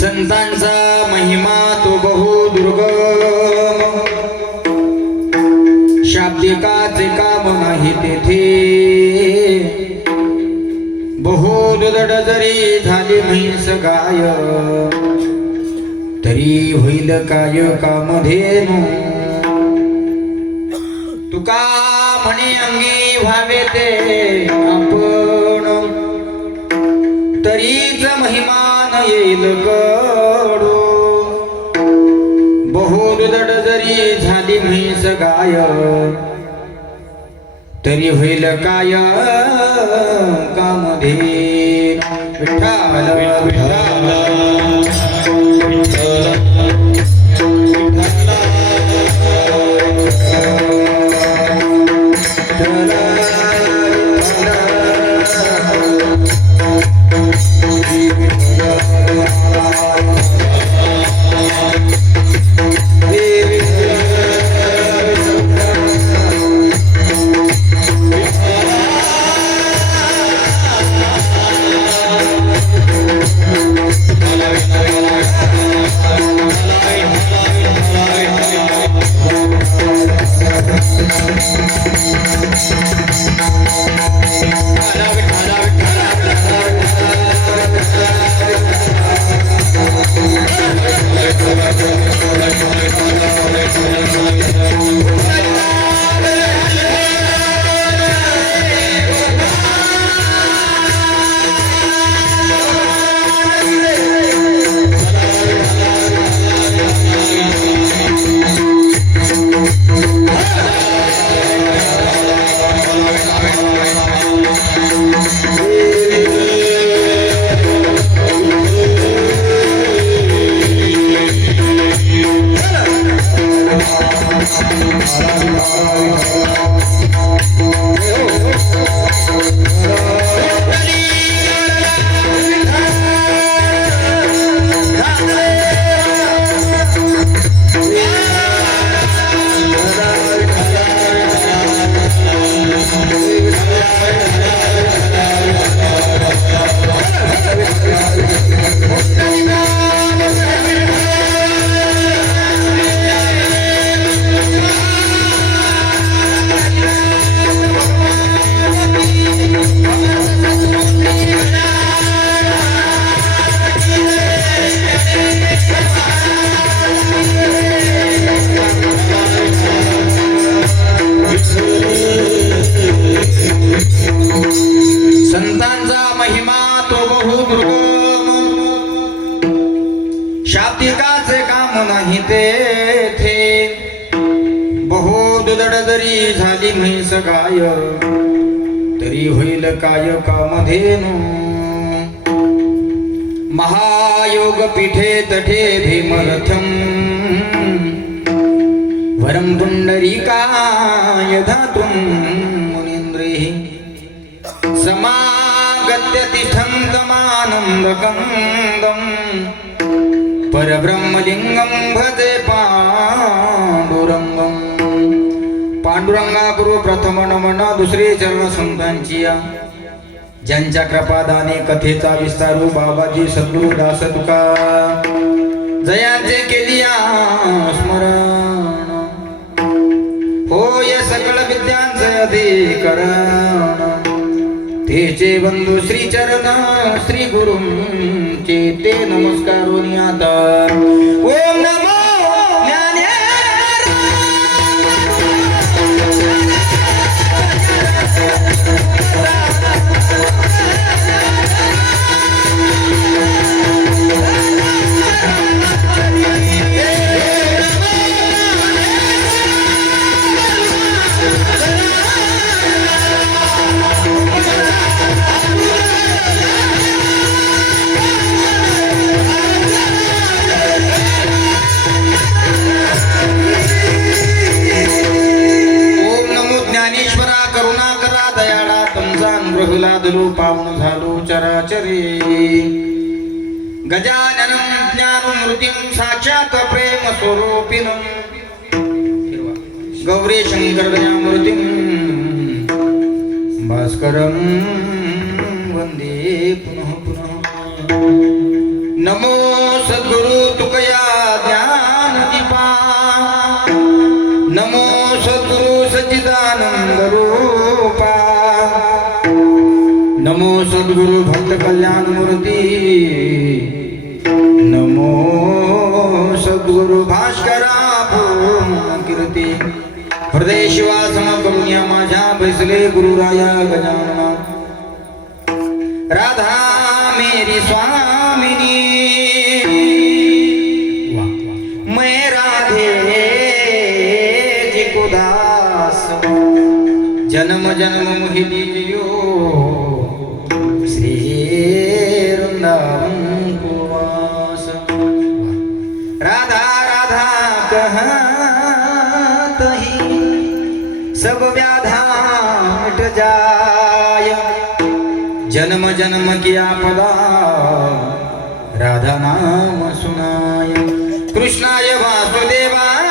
संतांचा महिमा तो बहु दुर्गम, शाब्दिकाचे काम नाही तेथे. बहु दुधड जरी झाली म्हैस गाय, तरी होईल काय कामधेनु. तुका म्हणे अंगी व्हावे ते आपण, तरीच महिमान येईल कडू. बहु दुधड जरी झाली म्हैस गाय, तरी होईल काय कामधेनु. विठ्ठल विठ्ठल संतांचा महिमा तो बहु दुर्गम, शाब्दिकाचे काम नाही तेथे. बहु दुधड जरी झाली म्हैस गाय, तरी होईल काय कामधेनु. महायोग पीठे तठे भीमरथम, वरम पुंडरीकाय धातुम मुनींद्रेहि. समागत्य तिष्ठन्तमानन्दकन्दं, परब्रह्मलिंगं भजे पांडुरंगं. पांडुरंगा गुरु प्रथम नमन, दुसरे चरण संतांची. ज्यांच्या कृपादाने कथेचा विस्तारू बाबाजी सद्गुरु दास तुका. जयांचे केलिया स्मरण, होय सकळ विद्यांचे अधिकरण. तेचे बंधू श्री चरण श्री गुरुंचे ते नमस्कारोनी आता. ओम नमो प्रल्हादलो पावन झालो चराचरे. गजाननं ज्ञानमूर्तिं साक्षात् प्रेम स्वरूपिणं, गौरी शंकर दयामूर्तिं भास्करं वंदे पुनः पुनः. नमो सद्गुरु तुकया ज्ञान दीपा नमो सद्गुरु सच्चिदानंद रूपा नमो सद्गुरु भक्त कल्याण मूर्ती नमो सद्गुरु भास्करा पूर्ण कीर्ती हृदय शिवा समकरून या माझ्या बैसले गुरुराया गजानना राधा मेरी स्वामिनी मैं राधे जी को दास जन्म जन्म मुहि दीजियो श्री वृंदावन को वास राधा राधा कहत ही सब व्याधा मिट जाय जन्म जन्म किया पदा राधा नाम सुनाय कृष्णाय वासुदेवाय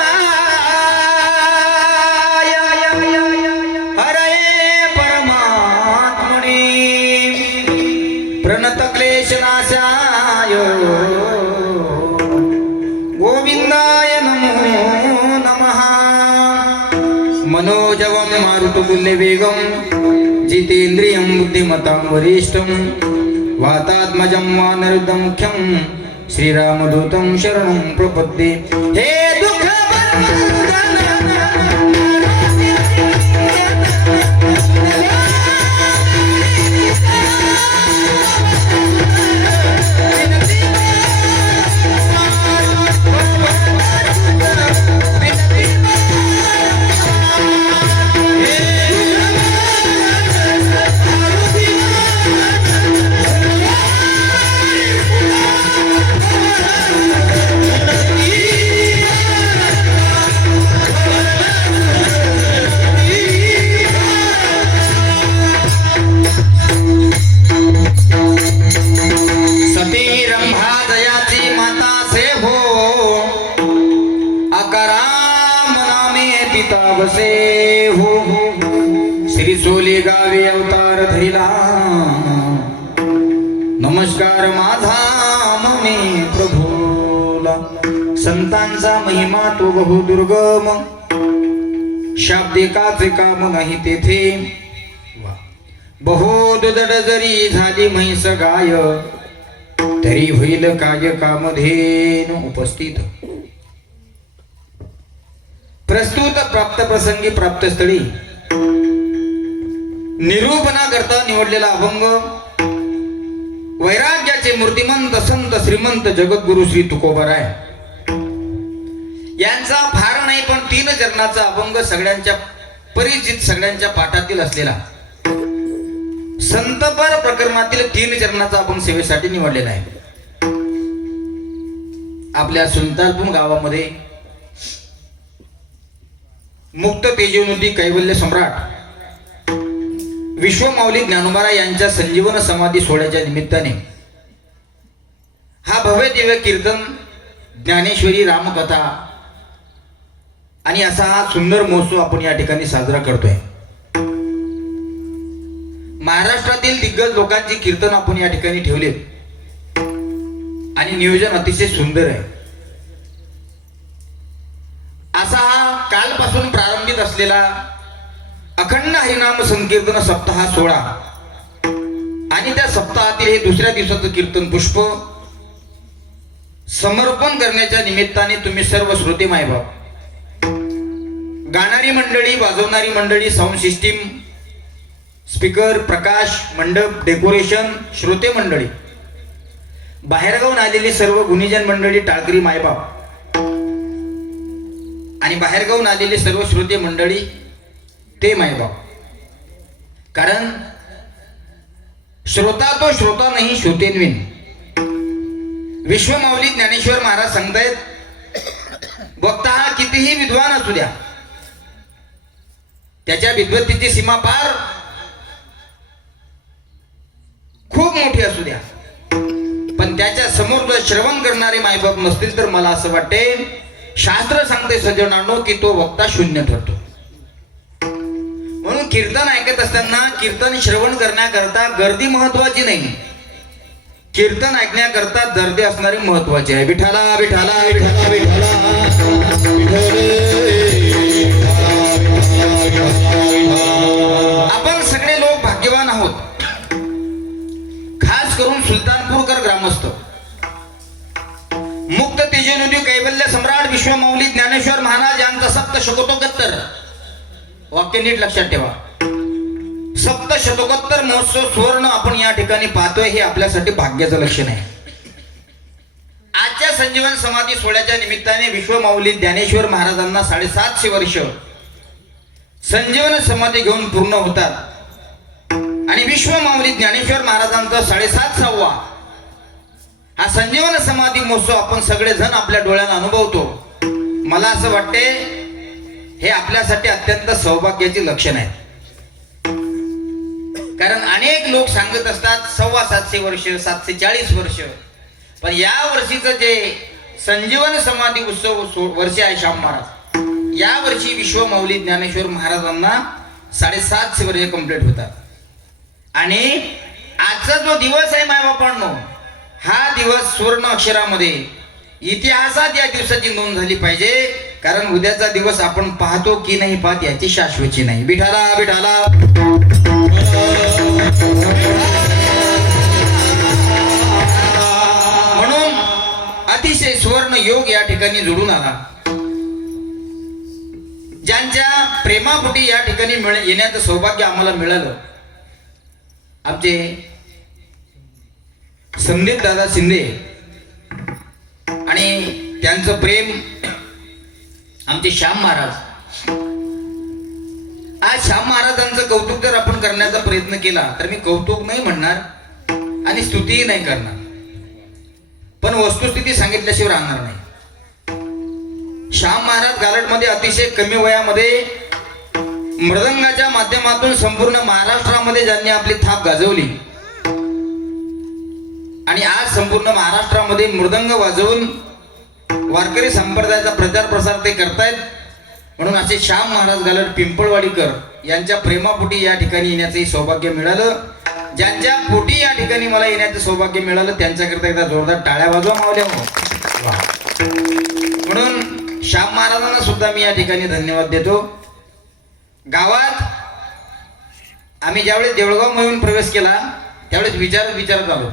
हरे परमात्मने प्रणत क्लेशनाशाय गोविंदाय नमो नमः मनोजवं मारुततुल्यवेगं जितेन्द्रियं बुद्धिमतां वरिष्ठं वातात्मजं वानरदमुख्यं श्रीरामदूतं शरणं प्रपद्ये हे बसे हो श्री सोले गावे अवतार धरिला नमस्कार माझा मने प्रभूला संतांचा महिमा तो बहु दुर्गम शाब्दिकाचे काम नाही तेथे बहुदुदड जरी झाली म्हैस गाय तरी होईल काय कामधेनु उपस्थित प्रस्तुत प्राप्त प्रसंगी प्राप्त स्थळी निरूपणा करता निवडलेला अभंग वैराग्याचे मूर्तिमंत संत श्रीमंत जगद्गुरु श्री तुकोबाराय यांचा फार नाही पण 3 चरणाचा अभंग सगळ्यांच्या परिचित सगळ्यांच्या पाठातील असलेला संतपर प्रकरणातील 3 चरणाचा अभंग सेवेसाठी निवडलेला आहे. आपल्या सुलतानपूर गावामध्ये मुक्त तेजोन्नती कैवल्य सम्राट विश्वमाऊली ज्ञानोबा यांच्या संजीवन समाधी सोहळ्याच्या निमित्ताने हा भव्य दिव्य कीर्तन ज्ञानेश्वरी रामकथा आणि असा हा सुंदर महोत्सव आपण या ठिकाणी साजरा करतोय. महाराष्ट्रातील दिग्गज लोकांची कीर्तन आपण या ठिकाणी ठेवले आणि नियोजन अतिशय सुंदर आहे. असा हा कालपासून प्रारंभित असलेला अखंड हरिनाम संकीर्तन सप्ताह सोहळा आणि त्या सप्ताहातील हे दुसऱ्या दिवसाचं कीर्तन पुष्प समर्पण करण्याच्या निमित्ताने तुम्ही सर्व श्रोते मायबाप गाणारी मंडळी वाजवणारी मंडळी साऊंड सिस्टीम स्पीकर प्रकाश मंडप डेकोरेशन श्रोते मंडळी बाहेरगावून आलेली सर्व गुणीजन मंडळी टाळकरी मायबाप आणि बाहेरगावून आलेले सर्व श्रोते मंडळी ते मायबाप कारण श्रोता तो श्रोता नाही श्रोतेन्विन विश्वमाऊली ज्ञानेश्वर महाराज सांगतायत वक्ता हा कितीही विद्वान असू द्या त्याच्या विद्वत्तेची सीमा पार खूप मोठी असू द्या पण त्याच्या समोर श्रवण करणारे मायबाप नसतील तर मला असं वाटते शास्त्र सांगते सज्जनांनो की तो वक्ता शून्य ठरतो. म्हणून कीर्तन ऐकत असताना कीर्तन श्रवण करण्याकरता गर्दी महत्वाची नाही कीर्तन ऐकण्याकरता दर्दे असणारे महत्वाचे आहे. विठाला विठाला विठाला विठाला आपण सगळे लोक भाग्यवान आहोत, खास करून सुलतानपूरकर ग्रामस्थ. मुक्त तेजोनिधी कैवल्य सम्राट विश्वमौली ज्ञानेश्वर महाराज यांचा सप्तशतकोत्तर, वाक्य नीट लक्षात ठेवा, सप्तशतकोत्तर महोत्सव सुवर्ण आपण या ठिकाणी पाहतोय. हे आपल्यासाठी भाग्याचं लक्षण आहे. आजच्या संजीवन समाधी सोहळ्याच्या निमित्ताने विश्वमौली ज्ञानेश्वर महाराजांना 750 वर्ष संजीवन समाधी घेऊन पूर्ण होतात आणि विश्वमौली ज्ञानेश्वर महाराजांचा 750वा हा संजीवन समाधी महोत्सव आपण सगळेजण आपल्या डोळ्यानं अनुभवतो. मला असं वाटते हे आपल्यासाठी अत्यंत सौभाग्याचे लक्षण आहे. कारण अनेक लोक सांगत असतात 750 वर्ष 740 वर्ष, पण या वर्षीचं जे संजीवन समाधी उत्सव वर्ष आहे श्याम महाराज, या वर्षी विश्वमौली ज्ञानेश्वर महाराजांना 750 वर्ष कंप्लीट होतात. आणि आजचा जो दिवस आहे मायबापांनो, हा दिवस सुवर्ण अक्षरामध्ये इतिहासात या दिवसाची नोंद झाली पाहिजे. कारण उद्याचा दिवस आपण पाहतो की नाही पाहत याची शाश्वती नाही. विठाला विठाला म्हणून अतिशय सुवर्ण योग या ठिकाणी जोडून आला. ज्यांच्या प्रेमापोटी या ठिकाणी येण्याचं सौभाग्य आम्हाला मिळालं, आमचे संदीप दादा शिंदे आणि त्यांचं प्रेम आमचे श्याम महाराज. आज श्याम महाराजांचं कौतुक जर आपण करण्याचा प्रयत्न केला तर मी कौतुक नाही म्हणणार आणि स्तुतीही नाही करणार, पण वस्तुस्थिती सांगितल्याशिवाय राहणार नाही. श्याम महाराज गालटमध्ये अतिशय कमी वयामध्ये मृदंगाच्या माध्यमातून संपूर्ण महाराष्ट्रामध्ये ज्यांनी आपली थाप गाजवली आणि आज संपूर्ण महाराष्ट्रामध्ये मृदंग वाजवून वारकरी संप्रदायाचा प्रचार प्रसार ते करतायत. म्हणून असे श्याम महाराज गालट पिंपळवाडीकर यांच्या प्रेमापोटी या ठिकाणी येण्याचंही सौभाग्य मिळालं. ज्यांच्या पोटी या ठिकाणी मला येण्याचं सौभाग्य मिळालं त्यांच्याकरता एकदा जोरदार टाळ्या वाजवा मावल्या. म्हणून श्याम महाराजांना सुद्धा मी या ठिकाणी धन्यवाद देतो. गावात आम्ही ज्यावेळेस देवळगाव म्हणून प्रवेश केला त्यावेळेस विचारत आलो,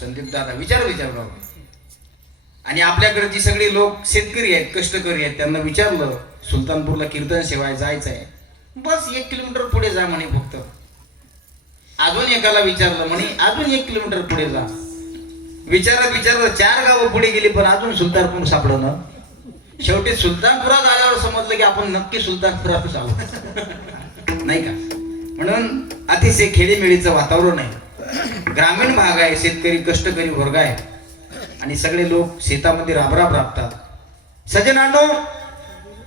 संदीप दादा विचारत आलो. आणि आपल्याकडची सगळी लोक शेतकरी आहेत, कष्टकरी आहेत. त्यांना विचारलं सुलतानपूरला कीर्तन सेवा जायचं आहे, बस 1 किलोमीटर पुढे जा म्हणे. फक्त अजून एकाला विचारलं म्हणे अजून 1 किलोमीटर पुढे जा. विचारत 4 गावं पुढे गेली पण अजून सुलतानपूर सापडलं ना. शेवटी सुलतानपुरात आल्यावर समजलं की आपण नक्की सुलतानपुरात आलो नाही का. म्हणून अतिशय खेडीमेळीचं वातावरण आहे, ग्रामीण भाग आहे, शेतकरी कष्टकरी वर्ग आहे आणि सगळे लोक शेतामध्ये राबराब राबतात. सज्जनांनो,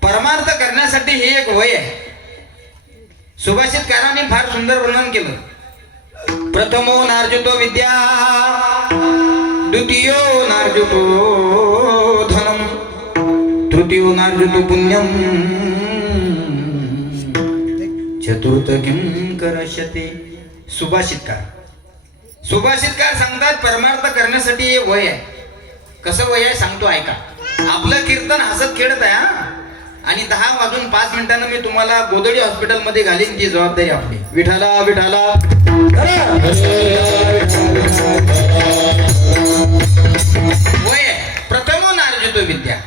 परमार्थ करण्यासाठी हे एक वय आहे. सुभाषितकारांनी फार सुंदर वर्णन केलं. प्रथमो नार्जुतो विद्या, द्वितीयो नार्जुतो धनम, तृतीयो नार्जुतो पुण्यम, चतुर्थ किं करश्यते. सुभाषितकार सांगतात परमार्थ करण्यासाठी हे वय आहे. कसं वय आहे सांगतो ऐका. आपलं कीर्तन हसत खेळत आहे आणि 10 वाजून 5 मिनिटांना मी तुम्हाला गोदडी हॉस्पिटलमध्ये घालीन, ती जबाबदारी आपली. विठाला विठाला वय आहे. प्रथम नार्जुतो विद्या.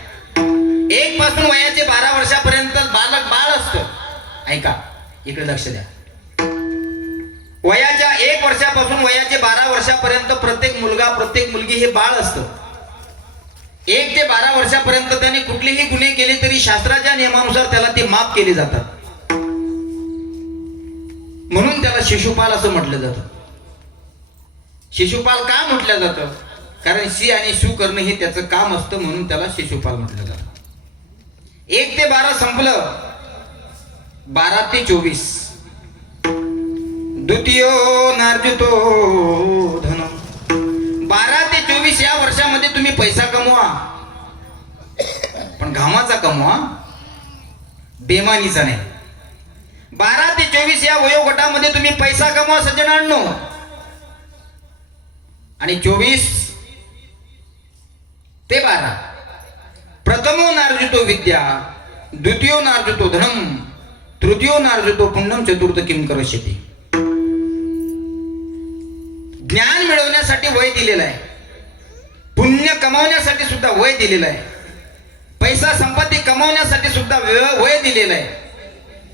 1 पासून वयाचे 12 वर्षापर्यंत बाळ असतं. ऐका इकडे लक्ष द्या. वयाच्या 1 वर्षापासून वयाचे 12 वर्षापर्यंत प्रत्येक मुलगा प्रत्येक मुलगी हे बाळ असतं. 1 ते 12 वर्षापर्यंत त्याने कुठलेही गुन्हे केले तरी शास्त्राच्या नियमानुसार त्याला ते माफ केले जातात. म्हणून त्याला शिशुपाल असं म्हटलं जातं. शिशुपाल का म्हटलं जातं? कारण शी आणि शू करणं हे त्याचं काम असतं, म्हणून त्याला शिशुपाल म्हटलं जातं. 1 ते 12 संपलं, 12 ते 24 द्वितीयो नार्जुतो धनम. 12 ते 24 या वर्षामध्ये तुम्ही पैसा कमवा, पण घामाचा कमवा, बेमानीचा नाही. 12 ते 24 या वयोगटामध्ये तुम्ही पैसा कमवा सज्जनांनो. आणि 24 ते 12 प्रथमो नार्जितो विद्या द्वितीयो नार्जितो धनम तृतीयो नार्जितो पुण्यम चतुर्थ किम करोष्यति. ज्ञान मिळवण्यासाठी वय दिलेलं आहे, पुण्य कमावण्यासाठी सुद्धा वय दिलेलं आहे, पैसा संपत्ती कमावण्यासाठी सुद्धा वय दिलेलं आहे.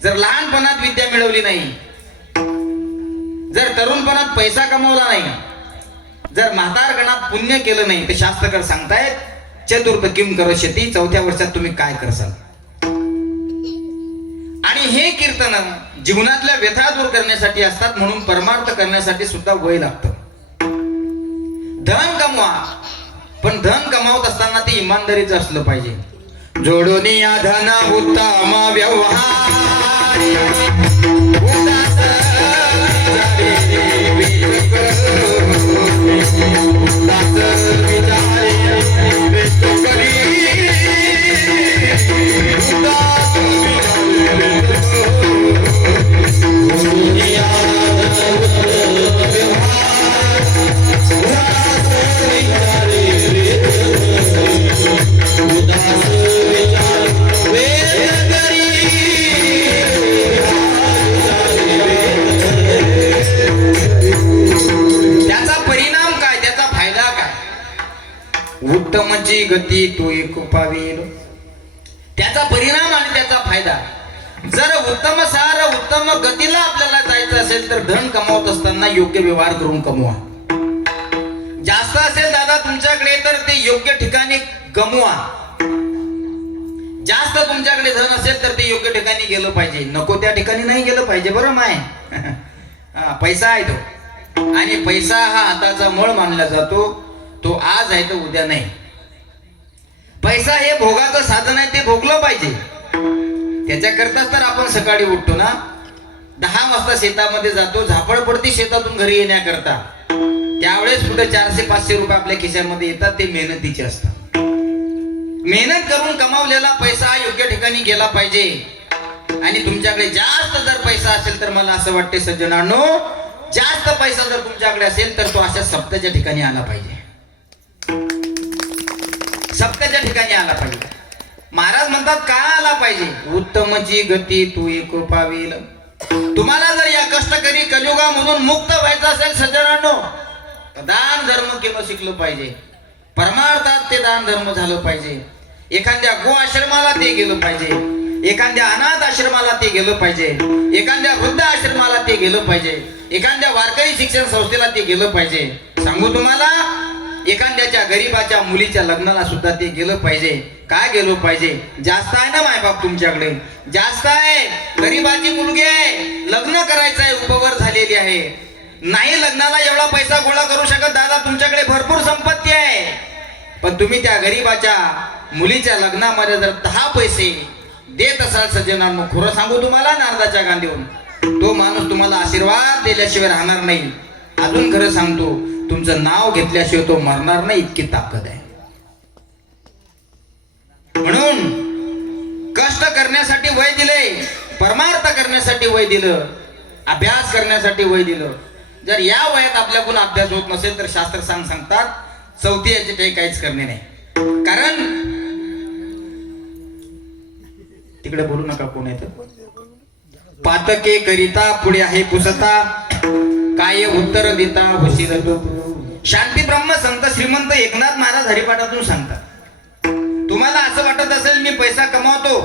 जर लहानपणात विद्या मिळवली नाही, जर तरुणपणात पैसा कमावला नाही, जर म्हातारपणात पुण्य केलं नाही, तर शास्त्रकार सांगतायत चतुर्थ किम करोष्यति, चौथ्या वर्षात तुम्ही काय करसाल. आणि हे कीर्तन जीवनातल्या व्यथा दूर करण्यासाठी असतात, म्हणून परमार्थ करण्यासाठी सुद्धा वय लागतं. धन कमवा, पण धन कमावत असताना ते इमानदारीचं असलं पाहिजे. जोडून या धन उत्तम व्यवहार उत्तमची गती तो एक पावेल. त्याचा परिणाम आणि त्याचा फायदा. जर उत्तम सार उत्तम गतीला आपल्याला जायचं असेल तर धन कमावत असताना योग्य व्यवहार करून कमवा. जास्त असेल दादा तुमच्याकडे तर ते योग्य ठिकाणी गमवा. जास्त तुमच्याकडे धन असेल तर ते योग्य ठिकाणी गेलं पाहिजे, नको त्या ठिकाणी नाही गेलं पाहिजे. बरं माय पैसा आहे तो, आणि पैसा हा हाताचा मळ मानला जातो. तो आज आहे तर उद्या नाही. पैसा हे भोगाचं साधन आहे, ते भोगलं पाहिजे. त्याच्याकरताच तर आपण सकाळी उठतो ना, 10 वाजता शेतामध्ये जातो, झापड पडती शेतातून घरी येण्याकरता. त्यावेळेस कुठे 400-500 रुपये आपल्या खिशामध्ये येतात, ते मेहनतीचे असतात. मेहनत करून कमावलेला पैसा योग्य ठिकाणी गेला पाहिजे. आणि तुमच्याकडे जास्त जर पैसा असेल तर मला असं वाटते सज्जनांनो, जास्त पैसा जर तुमच्याकडे असेल तर तो अशा सप्त्याच्या ठिकाणी आला पाहिजे. सप्त्याच्या ठिकाणी आला पाहिजे. महाराज म्हणतात का आला पाहिजे. उत्तमची गती तू एक पावेल. तुम्हाला जर या कष्टकरी कलियुगामधून मुक्त व्हायचं असेल सज्जनांनो, दान धर्म केलं शिकलं पाहिजे. परमार्थात ते दान धर्म झालं पाहिजे. एखाद्या गो आश्रमाला ते गेलं पाहिजे, एखाद्या अनाथ आश्रमाला ते गेलं पाहिजे, एखाद्या वृद्ध आश्रमाला ते गेलं पाहिजे, एखाद्या वारकरी शिक्षण संस्थेला ते गेलं पाहिजे. सांगू तुम्हाला, एखाद्याच्या गरीबाच्या मुलीच्या लग्नाला सुद्धा ते गेलं पाहिजे. काय गेलो पाहिजे. जास्त आहे ना मायबाप तुमच्याकडे, जास्त आहे, गरीबाची मुलगी आहे, लग्न करायचं आहे, उपवर झालेली आहे, नाही लग्नाला एवढा पैसा गोळा करू शकत. दादा तुमच्याकडे भरपूर संपत्ती आहे, पण तुम्ही त्या गरीबाच्या मुलीच्या लग्नामध्ये जर 10 पैसे देत असाल सज्जनांनो, खरं सांगू तुम्हाला नारदाच्या गांधीहून, तो माणूस तुम्हाला आशीर्वाद दिल्याशिवाय राहणार नाही. अजून खरं सांगतो, तुमचं नाव घेतल्याशिवाय तो मरणार नाही, इतकी ताकद आहे. म्हणून कष्ट करण्यासाठी वय दिले, परमार्थ करण्यासाठी वय दिलं, अभ्यास करण्यासाठी वय दिलं. जर या वयात आपल्याकडून अभ्यास होत नसेल तर शास्त्र सांगतात चौथी याचे काही काहीच करणे नाही. कारण तिकडे बोलू नका कोण येतं. पातके करिता पुढे आहे पुसता, काय उत्तर देता वशील तो. शांती ब्रह्म संत श्रीमंत एकनाथ महाराज हरिपाठातून सांगतात. तुम्हाला असं वाटत असेल मी पैसा कमावतो,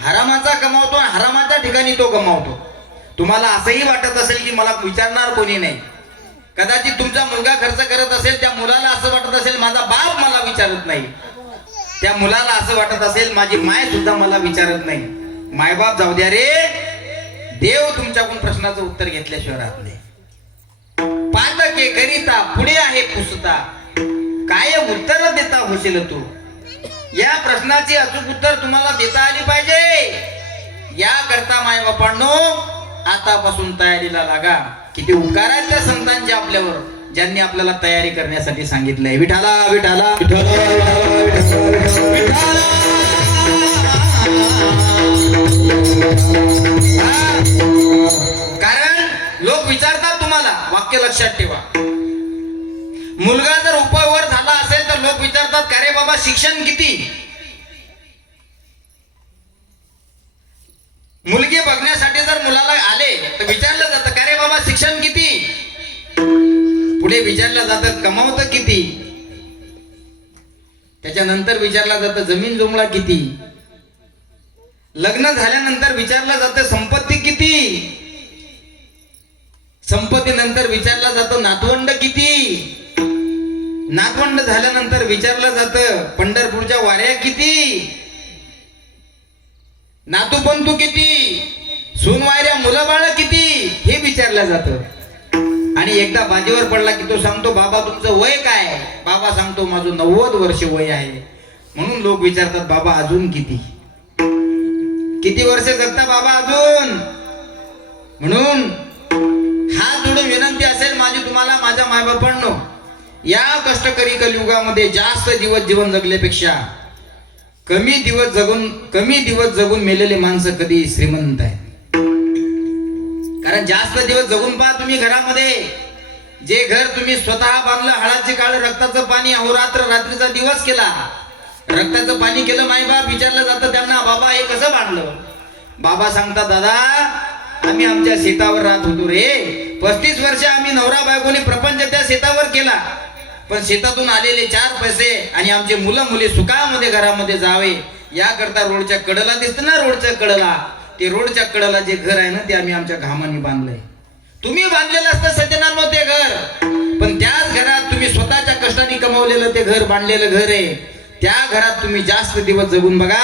हरामाचा कमावतो आणि हरामाच्या ठिकाणी तो कमावतो. तुम्हाला असंही वाटत असेल की मला विचारणार कोणी नाही. कदाचित तुमचा मुलगा खर्च करत असेल, त्या मुलाला असं वाटत असेल माझा बाप मला विचारत नाही. त्या मुलाला असं वाटत असेल माझी माय सुद्धा मला विचारत नाही. मायबाप जाऊ द्या रे, देव तुमच्याकडून प्रश्नाचं उत्तर घेतल्याशिवाय राहत नाही. पातके करिता पुढे आहे पुसता, काय उत्तर देता होशील तू. या प्रश्नाची अचूक उत्तर तुम्हाला देता आली पाहिजे. या करता माय बापांनो आतापासून तयारीला लागा. किती उपकार आहेत त्या संतांचे आपल्यावर, ज्यांनी आपल्याला तयारी करण्यासाठी सांगितलंय. विठाला विठाला कारण लोक विचारतात तुम्हाला, वाक्य लक्षात ठेवा. मुलगा जर उपवर झाला असेल तर लोक विचारतात का रे बाबा शिक्षण किती. मुलगी बघण्यासाठी जर मुलाला आले तर विचारलं जातं का रे बाबा शिक्षण किती. पुढे विचारलं जातं कमावतं किती. त्याच्यानंतर विचारलं जातं जमीन जुमळा किती. लग्न झाल्यानंतर विचारलं जातं संपत्ती किती. संपत्तीनंतर विचारलं जातं नातवंड किती. नातवंड झाल्यानंतर विचारलं जातं पंढरपूरच्या वाऱ्या किती. नातूपंतू किती. सूनवायऱ्या मुलं बाळ किती हे विचारलं जातं. आणि एकदा बाजीवर पडला की तो सांगतो बाबा तुमचं वय काय. बाबा सांगतो माझं 90 वर्ष वय आहे. म्हणून लोक विचारतात बाबा अजून किती. किती वर्ष जगता बाबा अजून. म्हणून हात जोडून विनंती असेल माझी तुम्हाला माझ्या मायबापांनो, या कष्टकरी कलियुगामध्ये जास्त दिवस जीवन जगल्यापेक्षा कमी दिवस जगून मेलेले माणसं कधी श्रीमंत आहे. कारण जास्त दिवस जगून पहा तुम्ही घरामध्ये जे घर तुम्ही स्वतः बांधलं हळाची काळ रक्ताचं पाणी अहोरात्र रात्रीचा दिवस केला. रक्ताचं पाणी केलं मायबाप. विचारलं जातं त्यांना बाबा हे कसं बांधलं. बाबा सांगतात दादा आम्ही आमच्या शेतावर राहत होतो रे. 35 वर्ष आम्ही नवरा बायकोने प्रपंच त्या शेतावर केला. पण शेतातून आलेले 4 पैसे आणि आमचे मुलं मुली सुखामध्ये घरामध्ये जावे याकरता रोडच्या कडेला दिसतं ना, रोडच्या कडेला ते रोडच्या कडेला जे घर आहे ना ते आम्ही आमच्या घामाने बांधलंय. तुम्ही बांधलेलं असतं सज्जनांनो ते घर. पण त्याच घरात तुम्ही स्वतःच्या कष्टाने कमावलेलं ते घर बांधलेलं घर आहे. त्या घरात तुम्ही जास्त दिवस जगून बघा.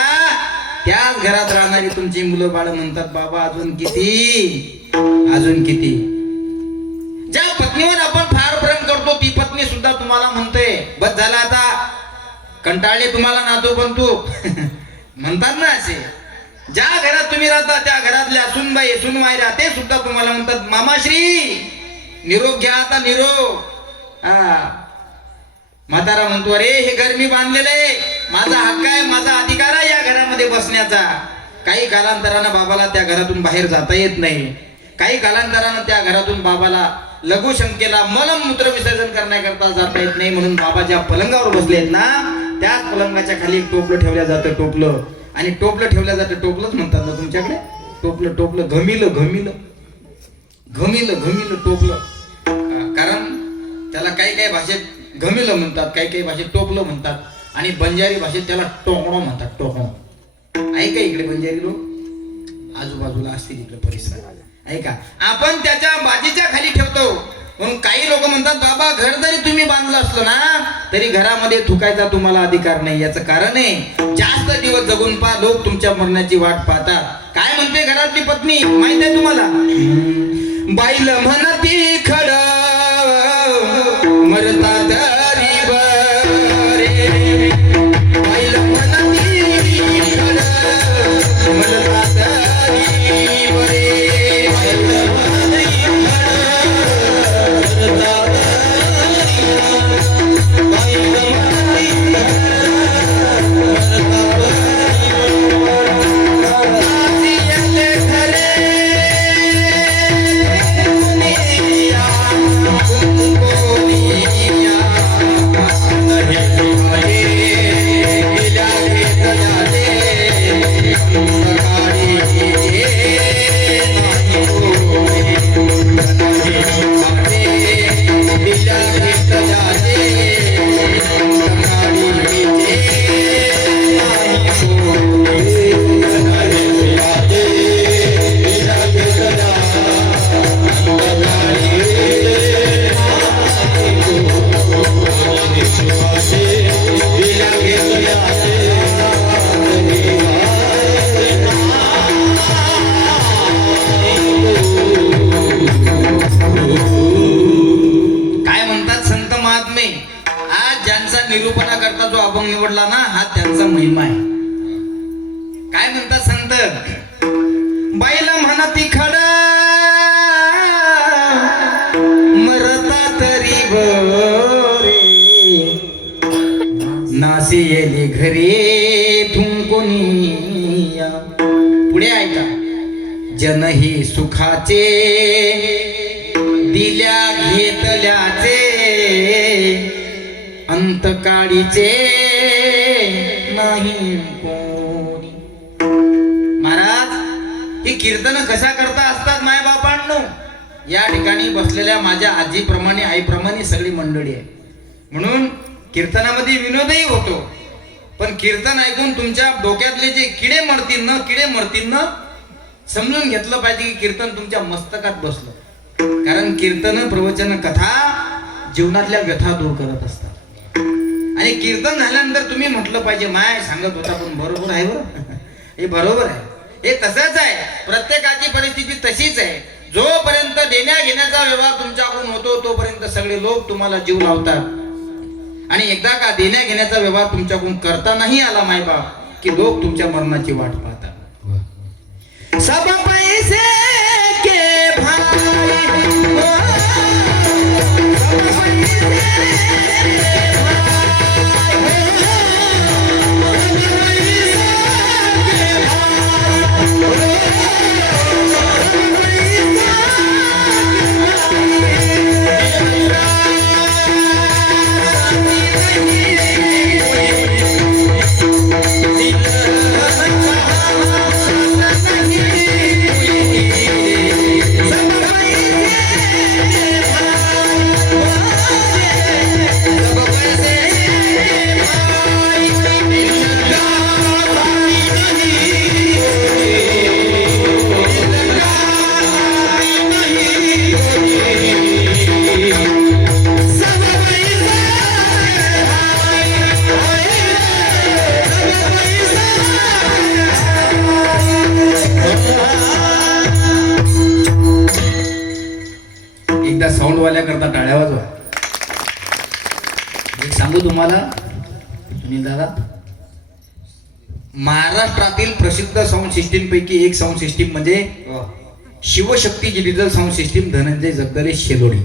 त्याच घरात राहणारी तुमची मुलं बाळ म्हणतात बाबा अजून किती अजून किती. ज्या पत्नीवर आपण फार प्रेम करतो ती पत्नी सुद्धा तुम्हाला म्हणते बस झाला आता कंटाळले तुम्हाला नातू बनतो म्हणतात ना असे. ज्या घरात तुम्ही राहता त्या घरातल्या सुनबाई सुनवायऱ्या ते सुद्धा तुम्हाला म्हणतात मामाश्री निरोप घ्या आता निरोप. म्हातारा म्हणतो अरे हे घर मी बांधलेलं आहे, माझा हक्क आहे, माझा अधिकार आहे या घरामध्ये बसण्याचा. काही कालांतरानं बाबाला त्या घरातून बाहेर जाता येत नाही. काही कालांतरानं त्या घरातून बाबाला लघुशंकेला मलमूत्र विसर्जन करण्याकरता जाता येत नाही. म्हणून बाबा ज्या पलंगावर बसलेत ना त्याच पलंगाच्या खाली एक टोपलं ठेवलं जातं. टोपलं आणि टोपलं ठेवलं जातं. टोपलंच म्हणतात ना तुमच्याकडे. टोपलं टोपलं घमिलं घमिलं घमिलं घमिलं टोपलं. कारण त्याला काही काही भाषेत घमिलं म्हणतात, काही काही भाषेत टोपलं म्हणतात आणि बंजारी भाषेत त्याला टोकणं म्हणतात. टोकणं ऐका इकडे बंजारी लोक आजूबाजूला असतील इकडे परिसरात ऐका. आपण त्याच्या बाजीच्या खाली ठेवतो. म्हणून काही लोक म्हणतात बाबा घर जरी तुम्ही बांधलं असलं ना तरी घरामध्ये थुकायचा तुम्हाला अधिकार नाही. याचं कारण आहे जास्त दिवस जगून पहा लोक तुमच्या मरणाची वाट पाहतात. काय म्हणते घरातली पत्नी माहित आहे तुम्हाला. बाईल म्हणती खड मरता तरी बरे. बाईल म्हणती खड मरता तरी बरे. निरूपणा करता जो अभंग निवडला ना हा त्यांचा महिमा आहे. काय म्हणतात संत. बाईला म्हणती खड मरता तरी बरे. नासी येले घरी थुंकुनिया. पुढे ऐका. जनही सुखाचे दिल्या घेतल्याचे काळीचे नाही कोणी. महाराज ही कीर्तन कशा करता असतात मायबापांनो? या ठिकाणी बसलेल्या माझ्या आजीप्रमाणे आईप्रमाणे सगळी मंडळी आहे, म्हणून कीर्तनामध्ये विनोदही होतो. पण कीर्तन ऐकून तुमच्या डोक्यातले जे किडे मरतील न समजून घेतलं पाहिजे की कीर्तन तुमच्या मस्तकात बसलं. कारण कीर्तन प्रवचन कथा जीवनातल्या व्यथा दूर करत असतात. आणि कीर्तन झाल्यानंतर तुम्ही म्हटलं पाहिजे माय सांगत होता पण बरोबर आहे बरं. हे बरोबर आहे, हे तसंच आहे. प्रत्येकाची परिस्थिती तशीच आहे. जोपर्यंत देण्या घेण्याचा व्यवहार तुमच्याकडून होतो तोपर्यंत सगळे लोक तुम्हाला जीव लावतात. आणि एकदा का देण्या घेण्याचा व्यवहार तुमच्याकडून करता नाही आला मायबाप की लोक तुमच्या मरणाची वाट पाहतात. सब पैसे के भाई साऊंड वाल्याकरता टाळ्या वाजवा. एक सांगू तुम्हाला सुनील दादा, महाराष्ट्रातील प्रसिद्ध साऊंड सिस्टीम पैकी एक साऊंड सिस्टीम म्हणजे Shivshakti digital sound system Dhananjay Jagdale Shelodi.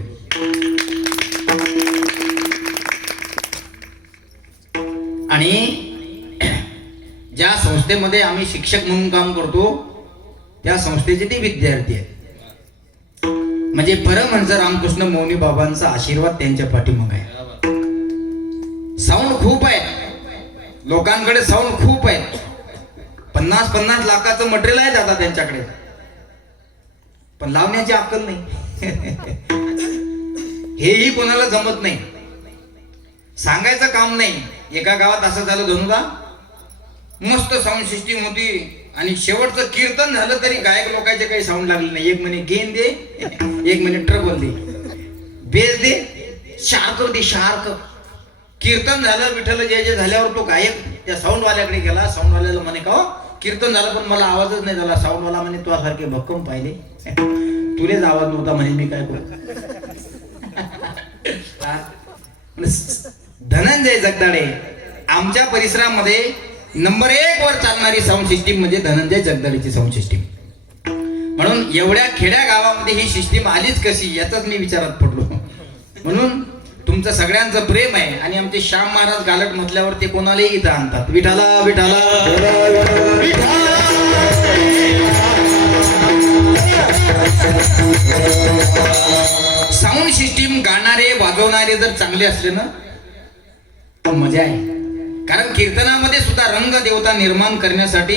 आणि ज्या संस्थेमध्ये आम्ही शिक्षक म्हणून काम करतो त्या संस्थेचे ते विद्यार्थी आहेत. म्हणजे परमहंस रामकृष्ण मौनी बाबांचा आशीर्वाद त्यांच्या पाठीमागे आहे. साऊंड खूप आहेत लोकांकडे, साऊंड खूप आहेत. 50-50 लाखाचं मटेरियल आहे दादा त्यांच्याकडे, पण लावण्याची अक्कल नाही. हेही कोणाला जमत नाही, सांगायचं काम नाही. एका गावात असं झालं धनुदा, मस्त साऊंड सिस्टीम होती आणि शेवटचं कीर्तन झालं तरी गायक लोकांचे काही साऊंड लागले नाही. एक म्हणे गेन दे, एक म्हणे ट्रबल दे, बेस दे, शार्क दे, शार्क. कीर्तन झालं विठ्ठल जय जय झाल्यावर तो गायक त्या साऊंड वाल्याकडे गेला. साऊंड वाल्याला म्हणे का कीर्तन झालं पण मला आवाजच नाही झाला. साऊंड वाला म्हणे तू सारखे भक्कम पाहिले, तुलेच आवाज नव्हता म्हणे, मी काय करू. धनंजय जगदाळे आमच्या परिसरामध्ये नंबर 1 वर चालणारी साऊंड सिस्टीम म्हणजे धनंजय जगदाळेची साऊंड सिस्टीम. म्हणून एवढ्या खेड्या गावामध्ये ही सिस्टीम आलीच कशी याचाच मी विचारात पडलो. म्हणून तुमचं sगळ्यांचं प्रेम आहे. आणि आमचे श्याम महाराज गालट म्हटल्यावर ते कोणालाही इथं आणतात. विठाला विठाला साऊंड सिस्टीम गाणारे वाजवणारे जर चांगले असले ना तर मजा आहे. कारण कीर्तनामध्ये सुद्धा रंग देवता निर्माण करण्यासाठी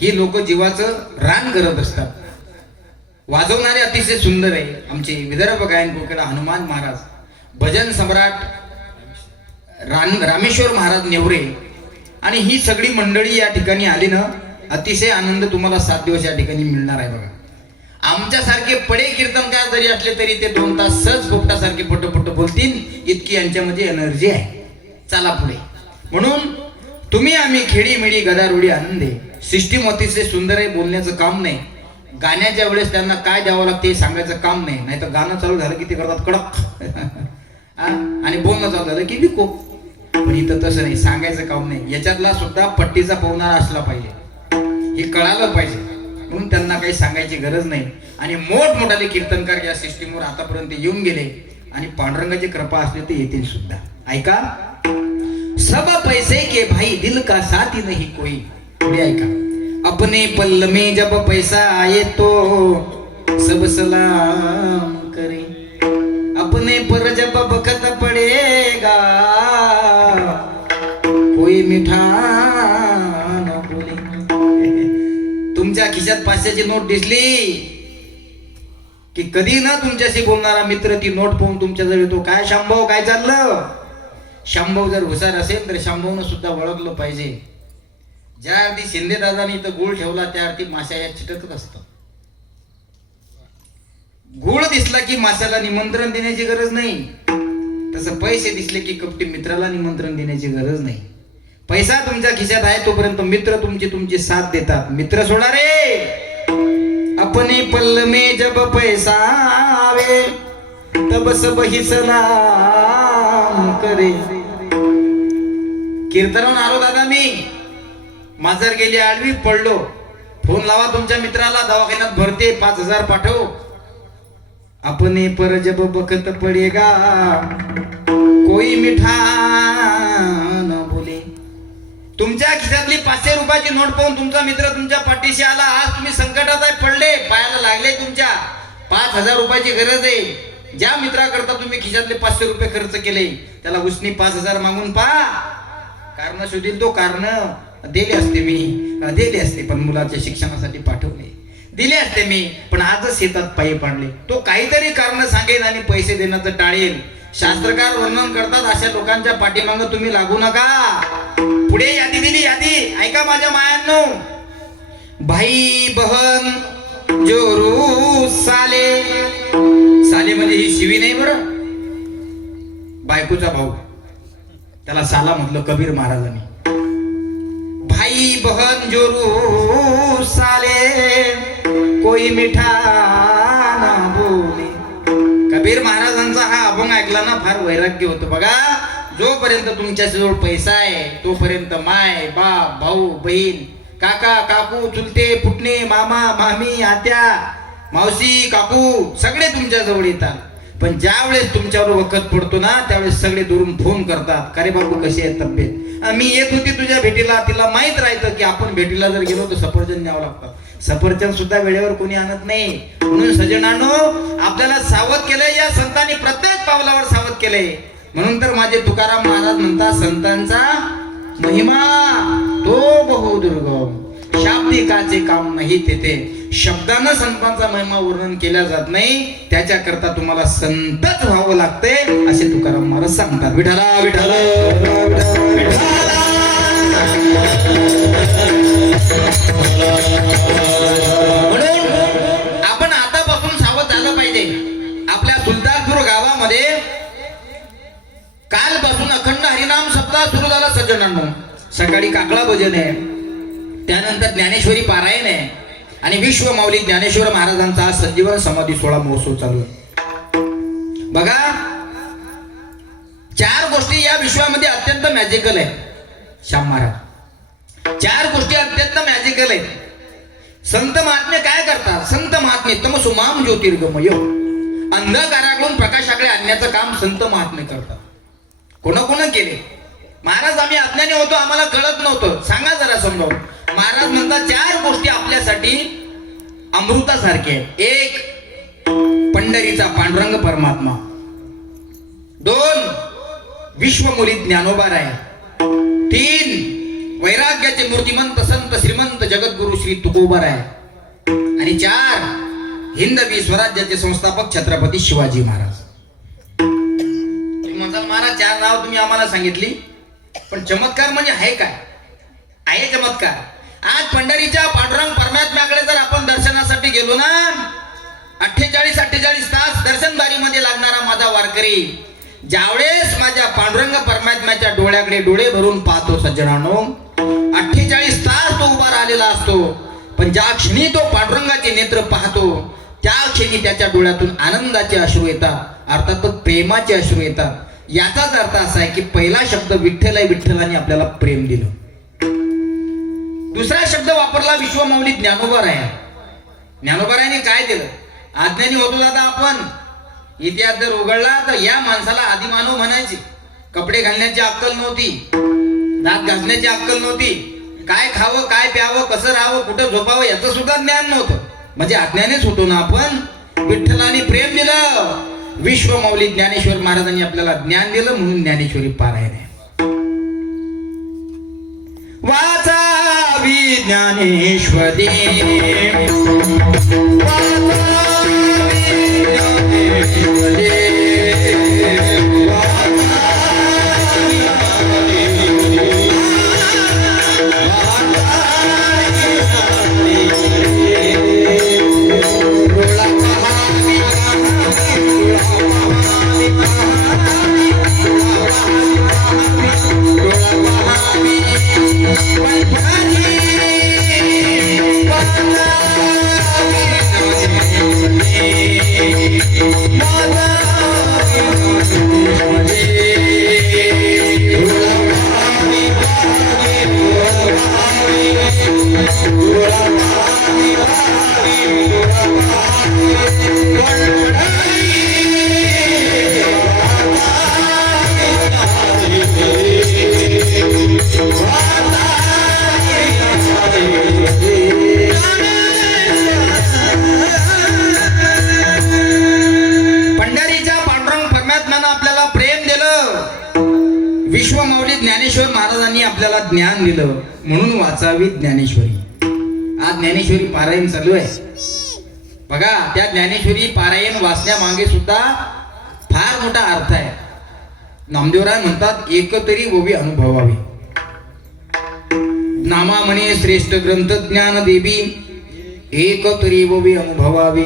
ही लोक जीवाचं रान करत असतात. वाजवणारे अतिशय सुंदर आहे. आमचे विदर्भ गायन कोकिळा हनुमान महाराज, भजन सम्राट रामेश्वर महाराज नेवरे आणि ही सगळी मंडळी या ठिकाणी आली ना, अतिशय आनंद तुम्हाला 7 दिवस या ठिकाणी मिळणार आहे. बघा, आमच्यासारखे पडे कीर्तनकार जरी असले तरी ते 2 तास सहज पोपटासारखे पटपट बोलतील, इतकी यांच्यामध्ये एनर्जी आहे. चला पुढे. म्हणून तुम्ही आम्ही खेडी मेडी गदारुडी आनंदे. सिस्टीम अतिशय सुंदर आहे, बोलण्याचं काम नाही. गाण्याच्या वेळेस त्यांना काय द्यावं लागते हे सांगायचं काम नाही. नाहीतर गाणं चालू झालं की ते करतात कडक आणि बोलणं चालू झालं की विको. पण इथं तसं नाही, सांगायचं काम नाही. याच्यातला सुद्धा पट्टीचा पवनार असला पाहिजे, हे कळालं पाहिजे. म्हणून त्यांना काही सांगायची गरज नाही. आणि मोठमोठाले कीर्तनकार या सिस्टीमवर आतापर्यंत येऊन गेले आणि पांडुरंगाची कृपा असली तर येतील सुद्धा. ऐका, सब पैसे के भाई दिल का साथी नहीं कोई. पुढे ऐका, अपने पल्ल में जब पैसा आए तो सब सलाम करे, अपने पर जब बखत पड़ेगा 500ची नोट दिसली की कधी ना तुमच्याशी बोलणारा मित्र ती नोट पाहून तुमच्याजवळ येतो. काय शांभाऊ, काय चाललं? शांभाऊ जर हुशार असेल तर शांभाऊनं सुद्धा ओळखलं पाहिजे. ज्या अर्थी शिंदे दादानी इथं गुळ ठेवला त्या अर्थी माश्या या चिटकत असतात. गुळ दिसला की माशाला निमंत्रण देण्याची गरज नाही, तसं पैसे दिसले की कपटी मित्राला निमंत्रण देण्याची गरज नाही. पैसा तुमच्या खिशात आहे तोपर्यंत मित्र तुमची साथ देतात. मित्र सोडा रे. अपने पल्ल में जब पैसा आवे तब सब ही सलाम करे. कीर्तनावरून आलो दादा मी, माजर गेली आडवी पडलो. फोन लावा तुमच्या मित्राला, दवाखान्यात भरते, 5000 पाठव. अपने पर जब बखत पडेगा कोई मिठा न बोले. तुमच्या खिशातली 500 रुपयाची नोट पाहून तुमचा मित्र तुमच्या पाठीशी आला. आज तुम्ही संकटात आहे, पडले, पायाला लागले, तुमच्या 5000 रुपयाची गरज आहे. ज्या मित्राकरता तुम्ही खिशातले 500 रुपये खर्च केले त्याला उसनी 5000 मागून पहा. कारण शोधील तो. कारण दिले असते पण मुलाच्या शिक्षणासाठी पाठवले, दिले असते मी पण आजच शेतात पायी पाडले. तो काहीतरी कारण सांगेल आणि पैसे देण्याचं टाळेल. शास्त्रकार वर्णन करतात अशा लोकांच्या पाठीमागं तुम्ही लागू नका. पुढे यादी दिली, यादी ऐका माझ्या मायांनो. भाई बहन जोरू साले. साले म्हणजे ही शिवी नाही बरं, बायकोचा भाऊ, त्याला साला म्हटलं कबीर महाराजांनी. भाई बहन जोरू साले कोई मिठा ना बोले. कबीर महाराजांचा हा अभंग ऐकला ना फार वैराग्य होतं. बघा, जोपर्यंत तुमच्याजवळ पैसा आहे तोपर्यंत माय बाप भाऊ बहीण काका काकू चुलते पुटणे मामा मामी आत्या मावशी काकू सगळे तुमच्याजवळ येतात. पण ज्या वेळेस तुमच्यावर वखत पडतो ना त्यावेळेस सगळे दुरून फोन करतात. का रे बाबू कशी आहे तब्येत? मी येत होती तुझ्या भेटीला. तिला माहित राहतं की आपण भेटीला जर गेलो तर सफरचंद न्यावं लागतं. सफरचंद सुद्धा वेळेवर कोणी आणत नाही. म्हणून सजनानो आपल्याला सावध केलंय, या संतांनी प्रत्येक पावलावर सावध केलंय. म्हणून तर माझे तुकाराम महाराज म्हणतात संतांचा महिमा तो बहु दुर्गम, शाब्दिकाचे काम नाही तेथे. शब्दानं संतांचा महिमा वर्णन केला जात नाही, त्याच्याकरता तुम्हाला संतच व्हावं लागते असे तुकाराम महाराज सांगतात. विठ्ठला विठ्ठला म्हणून आपण आतापासून सावध झालं पाहिजे. आपल्या सुलतानपूर गावामध्ये कालपासून अखंड हरिनाम सप्ताह सुरू झाला सज्जनांनो. सकाळी काकळा भजन आहे, त्यानंतर ज्ञानेश्वरी पारायण आहे आणि विश्व माऊली ज्ञानेश्वर महाराजांचा संजीवन समाधी सोहळा महोत्सव चालू आहे. बघा, 4 गोष्टी या विश्वामध्ये अत्यंत मॅजिकल आहे. श्याम महाराज 4 गोष्टी अत्यंत मॅजिकल आहेत. संत महात्मे काय करतात? संत महात्मे तमसुमाम ज्योतिर्गमय, अंधकाराकडून प्रकाशाकडे आणण्याचं काम संत महात्मे करतात. कोण केले? महाराज आम्ही अज्ञानी होतो, आम्हाला कळत नव्हतं. सांगा जरा समजावून. महाराज म्हणतात 4 गोष्टी आपल्यासाठी अमृतासारखे आहेत. 1 पंढरीचा पांडुरंग परमात्मा, 2 विश्वमूली ज्ञानोबा राय, 3 वैराग्याचे मूर्तिमंत संत श्रीमंत जगद्गुरु श्री तुकोबा राय आणि 4 हिंदवी स्वराज्याचे संस्थापक छत्रपती शिवाजी महाराज. महाराज 4 नाव तुम्ही आम्हाला सांगितली, पण चमत्कार म्हणजे आहे काय? आहे चमत्कार. आज पंढरीच्या पांडुरंग परमात्म्याकडे जर आपण दर्शनासाठी गेलो ना, 48 तास दर्शनबारीमध्ये लागणारा माझा वारकरी ज्यावेळेस माझ्या पांडुरंग परमात्म्याच्या डोळ्याकडे डोळे भरून पाहतो सज्जनांनो, 48 तास तो उभा राहिलेला असतो. पण ज्या क्षणी तो पांडुरंगाचे नेत्र पाहतो त्या क्षणी त्याच्या डोळ्यातून आनंदाचे अश्रू येतात, अर्थात प्रेमाचे अश्रू येतात. याचाच अर्थ असा आहे की पहिला शब्द विठ्ठल आहे, विठ्ठलाने आपल्याला प्रेम दिलं. दुसरा शब्द वापरला विश्वमौली ज्ञानोबा राय. ज्ञानोबा रायाने काय दिलं? अज्ञानी होतो दादा आपण. इतिहास जर उघडला तर या माणसाला आदिमानव म्हणायचे. कपडे घालण्याची अक्कल नव्हती, दात घासण्याची अक्कल नव्हती, काय खावं काय प्यावं कसं राहावं कुठं झोपावं याचं सुद्धा ज्ञान नव्हतं. म्हणजे अज्ञानीच होतो ना आपण. विठ्ठलाने प्रेम दिलं. विश्वमौली ज्ञानेश्वर महाराजांनी आपल्याला ज्ञान दिलं, म्हणून ज्ञानेश्वरी पारायण आहे. वाचावी ज्ञानेश्वरी विश्वमाऊली ज्ञानेश्वर महाराजांनी आपल्याला ज्ञान दिलं म्हणून वाचावी ज्ञानेश्वरी. आज ज्ञानेश्वरी पारायण चालू आहे बघा. त्या ज्ञानेश्वरी पारायण वाचण्यामागे सुद्धा फार मोठा अर्थ आहे. नामदेवराय म्हणतात एकतरी ओवी अनुभवावी. नामा म्हणे श्रेष्ठ ग्रंथ ज्ञान देवी एकतरी ओवी अनुभवावी.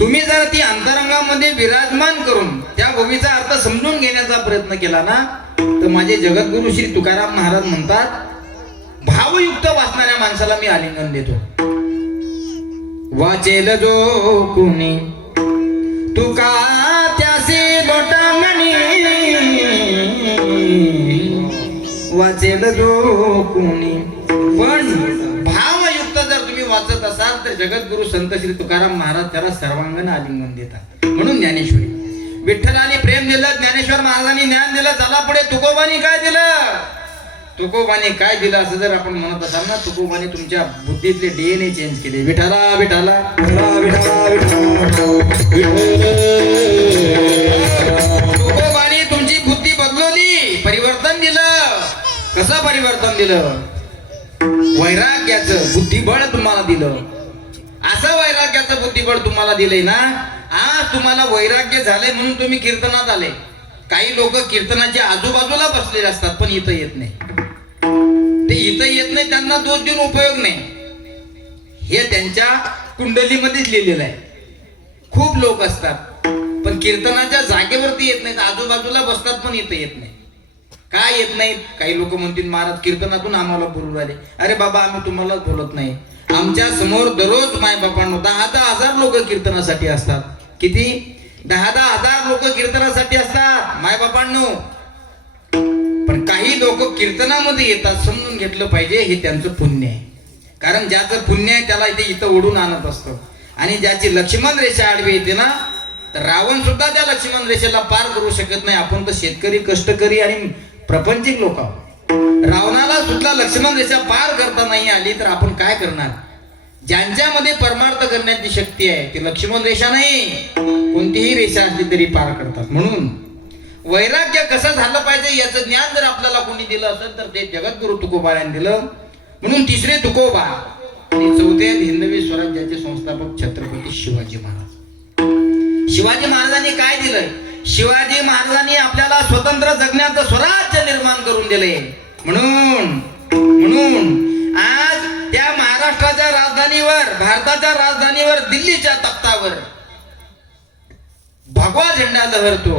तुम्ही जर ती अंतरंगामध्ये विराजमान करून त्या ओवीचा अर्थ समजून घेण्याचा प्रयत्न केला ना तर माझे जगद्गुरु श्री तुकाराम महाराज म्हणतात भावयुक्त वाचणाऱ्या माणसाला मी आलिंगन देतो. वाचेल जो कुणी तुका त्यासे लोटांगणी वाचेल जो कुणी. पण भावयुक्त जर तुम्ही वाचत असाल तर जगद्गुरु संत श्री तुकाराम महाराज त्याला सर्वांगण आलिंगन देतात. म्हणून ज्ञानेश्वरी. विठ्ठलाने प्रेम दिलं, ज्ञानेश्वर महाराजांनी ज्ञान दिलं. चला पुढे तुकोबानी काय दिलं. तुकोबाने काय दिलं असं जर आपण म्हणत असाल ना तुकोबाने तुमच्या बुद्धीतले डीएनए चेंज केले. विठाला विठाला तुकोबाने तुमची बुद्धी बदलवली, परिवर्तन दिलं. कसं परिवर्तन दिलं. वैराग्याचं बुद्धिबळ तुम्हाला दिलं. असं वैराग्याचं बुद्धिबळ तुम्हाला दिलंय ना. आज तुम्हाला वैराग्य झालंय म्हणून तुम्ही कीर्तनात आले. काही लोक कीर्तनाच्या आजूबाजूला बसलेले असतात पण इथं येत नाही. ते इथं येत नाही त्यांना दोष देऊन उपयोग नाही. हे त्यांच्या कुंडलीमध्येच लिहिलेलं आहे. खूप लोक असतात पण कीर्तनाच्या जागेवरती येत नाहीत, आजूबाजूला बसतात पण इथं येत नाही. काय येत नाहीत. काही लोक म्हणतील महाराज कीर्तनातून आम्हाला बोलू राहिले. अरे बाबा आम्ही तुम्हाला बोलत नाही. आमच्या समोर दररोज माय बापांनो 10,000 लोक कीर्तनासाठी असतात. किती 10,000 लोक कीर्तनासाठी असतात माय बापांनो. पण काही लोक कीर्तनामध्ये येतात. समजून घेतलं पाहिजे हे त्यांचं पुण्य आहे. कारण ज्याचं पुण्य आहे त्याला इथं ओढून आणत असतं. आणि ज्याची लक्ष्मण रेषा आडवी येते ना तर रावण सुद्धा त्या लक्ष्मण रेषेला पार करू शकत नाही. आपण तर शेतकरी कष्टकरी आणि प्रपंचिक लोक आहोत. रावणाला सुद्धा लक्ष्मण रेषा पार करता नाही आली तर आपण काय करणार. ज्यांच्यामध्ये परमार्थ करण्याची शक्ती आहे ती लक्ष्मण रेषा नाही कोणतीही रेषा असली तरी पार करतात. म्हणून वैराग्य कसं झालं पाहिजे याचं ज्ञान जर आपल्याला कोणी दिलं असेल तर ते जगद्गुरु तुकोबाने दिलं. म्हणून तिसरे तुकोबा आणि चौथे हिंदवी स्वराज्याचे संस्थापक छत्रपती शिवाजी महाराज. शिवाजी महाराजांनी काय दिलंय. शिवाजी महाराजांनी आपल्याला स्वतंत्र जगण्याचं स्वराज्य निर्माण करून दिले. म्हणून आज त्या महाराष्ट्राच्या राजधानीवर भारताच्या राजधानीवर दिल्लीच्या तख्तावर भगवा झेंडा लहरतो.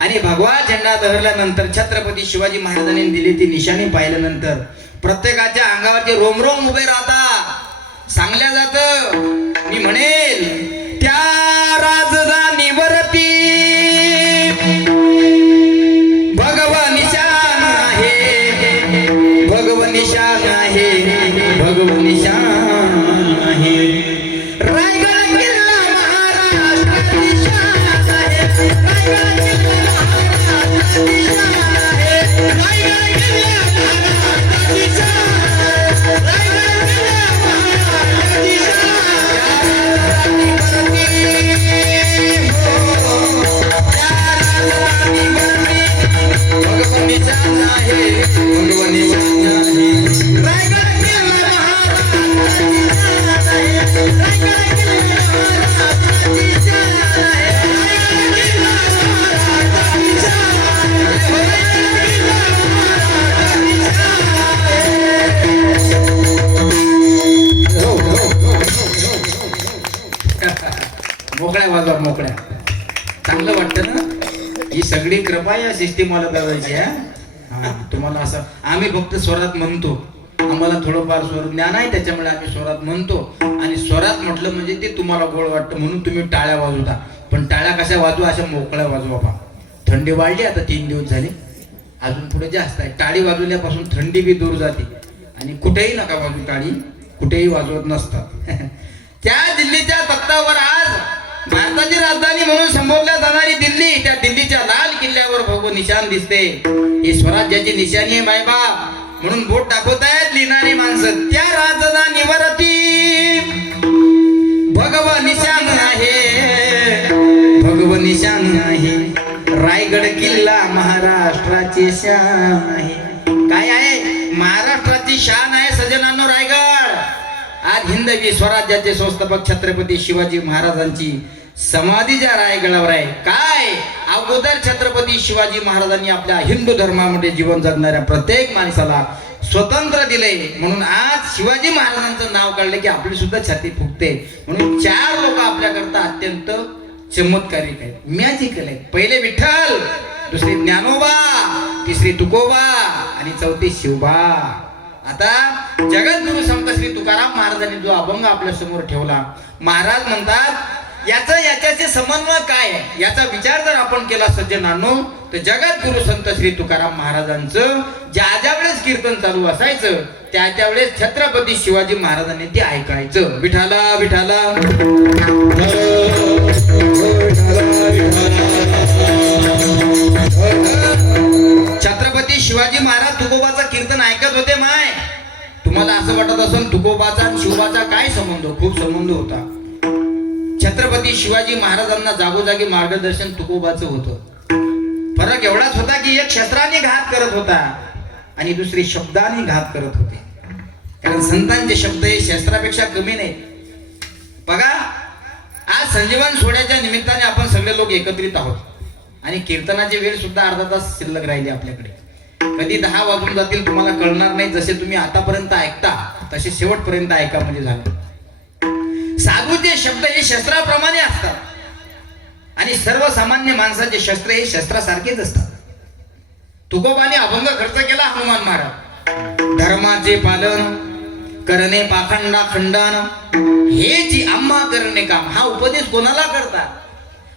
आणि भगवा झेंडा लहरल्यानंतर छत्रपती शिवाजी महाराजांनी दिली ती निशाणी पाहिल्यानंतर प्रत्येकाच्या अंगावरचे रोमरोम उभे राहतात. सांगल्या जात मी म्हणेल त्या राजधानीवरती भगवा निशाण आहे, भगवा निशाण आहे, भगवा निशाण आहे. रायगड किल्ला महाराष्ट्राची शान आहे, रायगड किल्ला महाराष्ट्राची शान आहे, रायगड किल्ला महाराष्ट्राची शान आहे, रायगड किल्ला महाराष्ट्राची शान आहे. भगवान निशाण आहे, भगवान निशाण आहे. रायगड कृपा या सिस्टीमला दादाची. हा तुम्हाला असं आम्ही फक्त स्वरात म्हणतो, आम्हाला थोडंफार स्वर ज्ञान आहे त्याच्यामुळे आम्ही स्वरात म्हणतो. आणि स्वरात म्हटलं म्हणजे ते तुम्हाला गोड वाटतं म्हणून तुम्ही टाळ्या वाजवता. पण टाळ्या कशा वाजवा, अशा मोकळ्या वाजवा पा. थंडी वाढली आता 3 दिवस झाले, अजून पुढे जास्त आहे. टाळी वाजवल्यापासून थंडी बी दूर जाते. आणि कुठेही नका वाजू टाळी, कुठेही वाजवत नसतात. त्या दिल्लीच्या तख्तावर आज भारताची राजधानी म्हणून संबोधल्या जाणारी दिल्ली, त्या दिल्लीच्या लाल किल्ल्यावर भगव निशाण दिसते. ही स्वराज्याची निशाणी आहे मायबाप. म्हणून बोट दाखवतायत लिहिणारी माणसं. त्या राजधानीवरती भगव निशाण आहे, भगव निशाण आहे. रायगड किल्ला महाराष्ट्राची शान आहे. काय आहे? महाराष्ट्राची शान आहे सजनांनो रायगड. आज हिंदवी स्वराज्याचे संस्थापक छत्रपती शिवाजी महाराजांची समाधी ज्या रायगडावर आहे. काय अगोदर छत्रपती शिवाजी महाराजांनी आपल्या हिंदू धर्मामध्ये जीवन जगणाऱ्या प्रत्येक माणसाला स्वतंत्र दिले. म्हणून आज शिवाजी महाराजांचं नाव काढलं की आपली सुद्धा छाती फुगते. म्हणून 4 लोक आपल्याकरता अत्यंत चमत्कारिक आहेत, मॅजिकल आहेत. पहिले विठ्ठल, दुसरे ज्ञानोबा, तिसरे तुकोबा आणि चौथे शिवबा. आता जगद्गुरु संत श्री तुकाराम महाराजांनी जो अभंग आपल्या समोर ठेवला, महाराज म्हणतात याच्याचे समन्वय काय आहे याचा विचार जर आपण केला सज्जनांनो, तर जगद्गुरु संत श्री तुकाराम महाराजांचं ज्या वेळेस कीर्तन चालू असायचं त्या वेळेस छत्रपती शिवाजी महाराजांनी ते ऐकायचं. विठाला विठाला छत्रपती शिवाजी महाराज तुकोबाचं कीर्तन ऐकत होते. माय तुम्हाला असं वाटत असेल तुकोबाचा आणि शिवबाचा काय संबंध? खूप संबंध होता. छत्रपती शिवाजी महाराजांना जागोजागी मार्गदर्शन तुकोबाचं होतं. फरक एवढाच होता की एक शस्त्राने घात करत होता आणि दुसरी शब्दाने घात करत होते. कारण संतांचे शब्द हे शस्त्रापेक्षा कमी नाहीत. बघा आज संजीवन सोहळ्याच्या निमित्ताने आपण सगळे लोक एकत्रित आहोत आणि कीर्तनाची वेळ सुद्धा अर्धा तास शिल्लक राहिली आपल्याकडे. कधी 10 वाजून जातील तुम्हाला कळणार नाही. जसे तुम्ही आतापर्यंत ऐकता तसे शेवटपर्यंत ऐका म्हणजे झालं. साधूचे शब्द हे शस्त्राप्रमाणे असतात आणि सर्वसामान्य माणसाचे शस्त्र हे शस्त्रासारखेच असतात. तुकोबाने अभंग खर्च केला हनुमान महाराज. धर्माचे पालन करणे पाखंडा खंडन हे जी आम्हा करणे काम. हा उपदेश कोणाला करतात?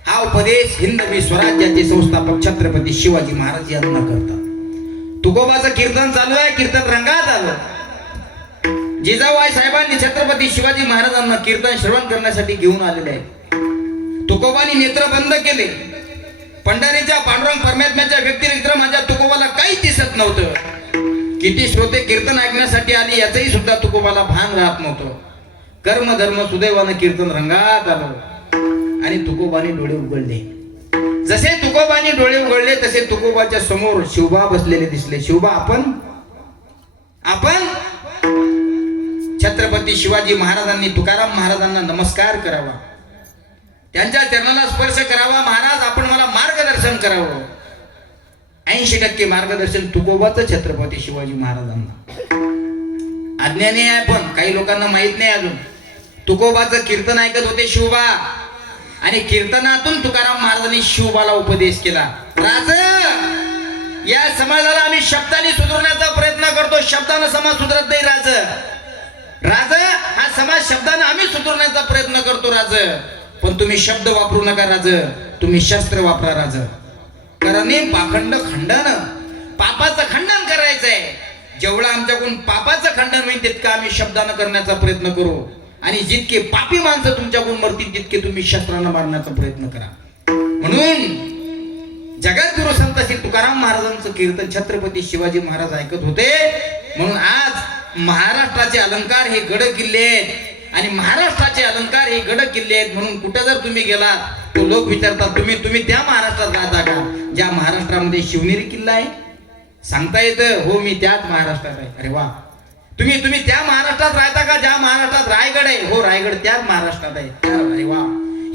हा उपदेश हिंदवी स्वराज्याचे संस्थापक छत्रपती शिवाजी महाराज यांना करतात. तुकोबाचं कीर्तन चालू आहे, कीर्तन रंगात आलं. जिजाबाई साहेबांनी छत्रपती शिवाजी महाराजांना कीर्तन श्रवण करण्यासाठी घेऊन आलेले आहे. तुकोबांनी नेत्र बंद केले. पंढरीच्या पांडुरंग परमात्म्याच्या व्यतिरिक्त माझ्या तुकोबाला काही दिसत नव्हतं. किती श्रोते कीर्तन ऐकण्यासाठी आली याचंही सुद्धा तुकोबाला भान राहत नव्हतं. कर्म धर्म सुदैवानं कीर्तन रंगात आलं आणि तुकोबाने डोळे उघडले. जसे तुकोबाने डोळे उघडले तसे तुकोबाच्या समोर शिवबा बसलेले दिसले. शिवबा आपण छत्रपती शिवाजी महाराजांनी तुकाराम महाराजांना नमस्कार करावा, त्यांच्या चरणाला स्पर्श करावा. महाराज आपण मला मार्गदर्शन करावं. 80% मार्गदर्शन तुकोबाचं छत्रपती शिवाजी महाराजांना. अज्ञानी आहे पण काही लोकांना माहित नाही अजून. तुकोबाचं कीर्तन ऐकत होते शिवबा आणि कीर्तनातून तुकाराम महाराजांनी शिवबाला उपदेश केला. राज या समाजाला आम्ही शब्दाने सुधारण्याचा प्रयत्न करतो, शब्दानं समाज सुधारत नाही. राज हा समाज शब्दानं आम्ही सुधारण्याचा प्रयत्न करतो राज. पण तुम्ही शब्द वापरू नका राज, तुम्ही शस्त्र वापरा राज. करणे पाखंड खंडन, पापाचं खंडन करायचंय. जेवढं आमच्याकडून पापाचं खंडन होईल तितकं आम्ही शब्दानं करण्याचा प्रयत्न करू आणि जितके पापी माणसं तुमच्याकडून मरतील तितके तुम्ही शस्त्रानं मारण्याचा प्रयत्न करा. म्हणून जगद्गुरु संत श्री तुकाराम महाराजांचं कीर्तन छत्रपती शिवाजी महाराज ऐकत होते. म्हणून आज महाराष्ट्राचे अलंकार हे गड किल्ले आहेत आणि महाराष्ट्राचे अलंकार हे गड किल्ले आहेत. म्हणून कुठे जर तुम्ही गेलात तो लोक विचारतात तुम्ही त्या महाराष्ट्रात राहता का ज्या महाराष्ट्रामध्ये शिवनेरी किल्ला आहे? सांगता येतं हो मी त्याच महाराष्ट्रात आहे. अरे वा. तुम्ही त्या महाराष्ट्रात राहता का ज्या महाराष्ट्रात रायगड आहे? हो रायगड त्याच महाराष्ट्रात आहे. अरे वा.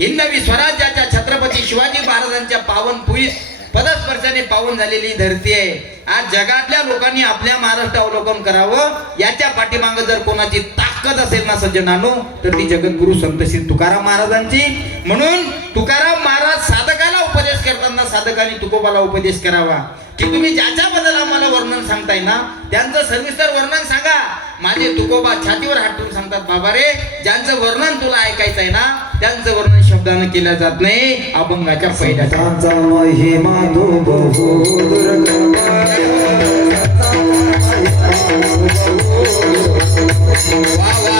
हिंदवी स्वराज्याच्या छत्रपती शिवाजी महाराजांच्या पावन भुईस पदस्पर्शाने पावन झालेली धरती आहे. आज जगातल्या लोकांनी आपल्या महाराष्ट्र अवलोकन करावं. याच्या पाठीमागे जर कोणाची ताकद असेल ना सज्जनांनो तर ती जगद्गुरु संत श्री तुकाराम महाराजांची. म्हणून तुकाराम महाराज साधकाला उपदेश उपदेश करताना साधकांनी तुकोबाला उपदेश करावा की तुम्ही ज्याच्याबद्दल आम्हाला वर्णन सांगताय ना त्यांचं सविस्तर वर्णन सांगा. माझे तुकोबा छातीवर हात ठेवून सांगतात, बाबा रे, ज्यांचं वर्णन तुला ऐकायचं आहे ना त्यांचं वर्णन शब्दानं केलं जात नाही. अभंगाच्या पहिल्याचा महिमा तो वा वा.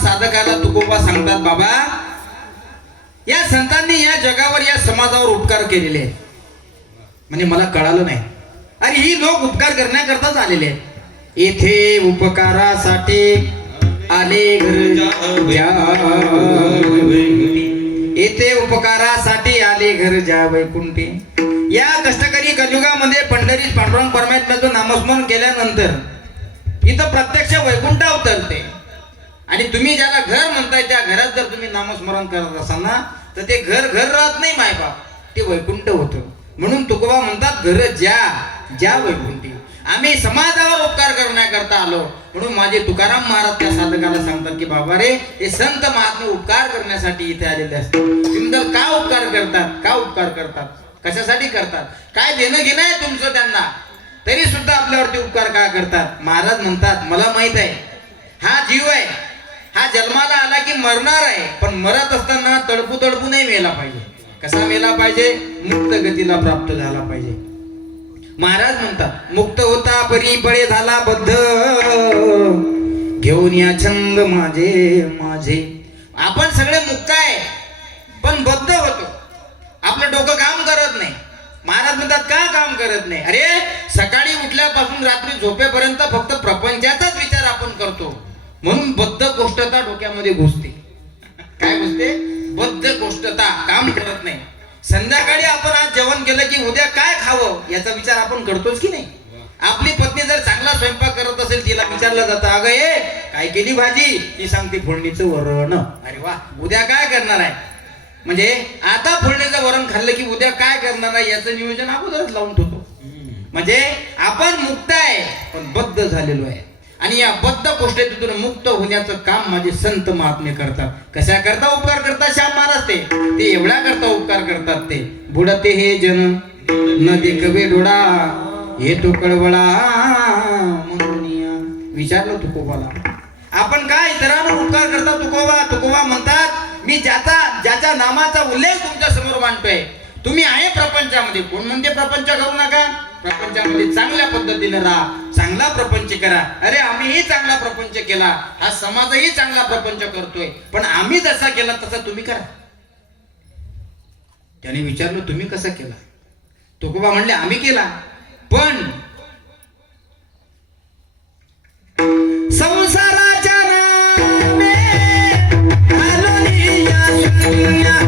साधकाला तुकोबा सांगतात, बाबा या संतांनी या जगावर या समाजावर उपकार केलेले आहेत. म्हणजे मला कळालं नाही, आणि ही लोक उपकार करण्याकरताच आलेले आहेत. येथे उपकारासाठी आले येथे उपकारासाठी आले घर ज्या वैकुंठी. या कष्टकरी कलियुगामध्ये पंढरीत पांडुरंग परमात्म्याचं नामस्मरण केल्यानंतर इथं प्रत्यक्ष वैकुंठ अवतरते. आणि तुम्ही ज्याला घर म्हणताय त्या घरात जर तुम्ही नामस्मरण करत असाल ना तर ते घर घर राहत नाही मायबाप, ते वैकुंठ होतं. म्हणून तुकोबा म्हणतात, घर ज्या वैकुंठी. आम्ही समाजावर उपकार करण्याकरता आलो. म्हणून माझे तुकाराम महाराज त्या साधकाला सांगतात की बाबा रे, हे संत महात्मे उपकार करण्यासाठी इथे आलेले असतात. तुम्ही तर का उपकार करतात, का उपकार करतात, कशासाठी करतात, काय देणं घेणं आहे तुमचं त्यांना, तरी सुद्धा आपल्यावरती उपकार का करतात. महाराज म्हणतात, मला माहित आहे हा जीव आहे, हा जन्माला आला की मरणार आहे, पण मरत असताना तडपू नाही मेला पाहिजे. कसा मेला पाहिजे, मुक्त गतीला प्राप्त झाला पाहिजे. महाराज म्हणतात, मुक्त होता परी बळे झाला बद्ध, घेऊन या छंद माझे. आपण सगळे मुक्त आहे पण बद्ध होतो, आपलं डोकं काम करत नाही. महाराज म्हणतात, का काम करत नाही, अरे सकाळी उठल्यापासून रात्री झोपेपर्यंत फक्त प्रपंचाचाच विचार आपण करतो, म्हणून बद्ध गोष्टता डोक्यामध्ये घुसते. काय घुसते, बद्ध गोष्टता, काम करत नाही. संध्याकाळी आपण आज जेवण केलं की उद्या काय खावं याचा विचार आपण करतोच की नाही. आपली पत्नी जर चांगला स्वयंपाक करत असेल, तिला विचारलं जातं, अगं ये काय केली भाजी, ती सांगते फोडणीचं वरण. अरे वा, उद्या काय करणार आहे, म्हणजे आता फोडणीचं वरण खाल्लं की उद्या काय करणार आहे याचं नियोजन अगोदरच लावून ठेवतो. म्हणजे आपण मुक्त आहे पण बद्ध झालेलो आहे. आणि या बद्ध गोष्टीतून मुक्त होण्याचं काम माझे संत महात्मे करतात. कशा करता उपकार करतात श्याम महाराज, ते एवढ्या करता उपकार करतात. ते बुडते हे जन न देखवे डोळा, हे तो कळवळा म्हणून विचारलं तुकोबाला, आपण काय इतरांवर उपकार करता. तुकोबा म्हणतात, मी ज्याच्या नामाचा उल्लेख तुमच्या समोर मांडतोय. तुम्ही आहे प्रपंचामध्ये, कोण म्हणते प्रपंच करू नका, प्रपंचामध्ये चांगल्या पद्धतीने राहा. चांगला प्रपंच करा. अरे आम्हीही चांगला प्रपंच केला, हा समाजही चांगला प्रपंच करतोय, पण आम्ही जसा केला तसा तुम्ही करा. त्याने विचारलं तुम्ही कसा केला? तुकोबा म्हणले आम्ही केला, पण संसाराच्या नामे घालून या शून्या.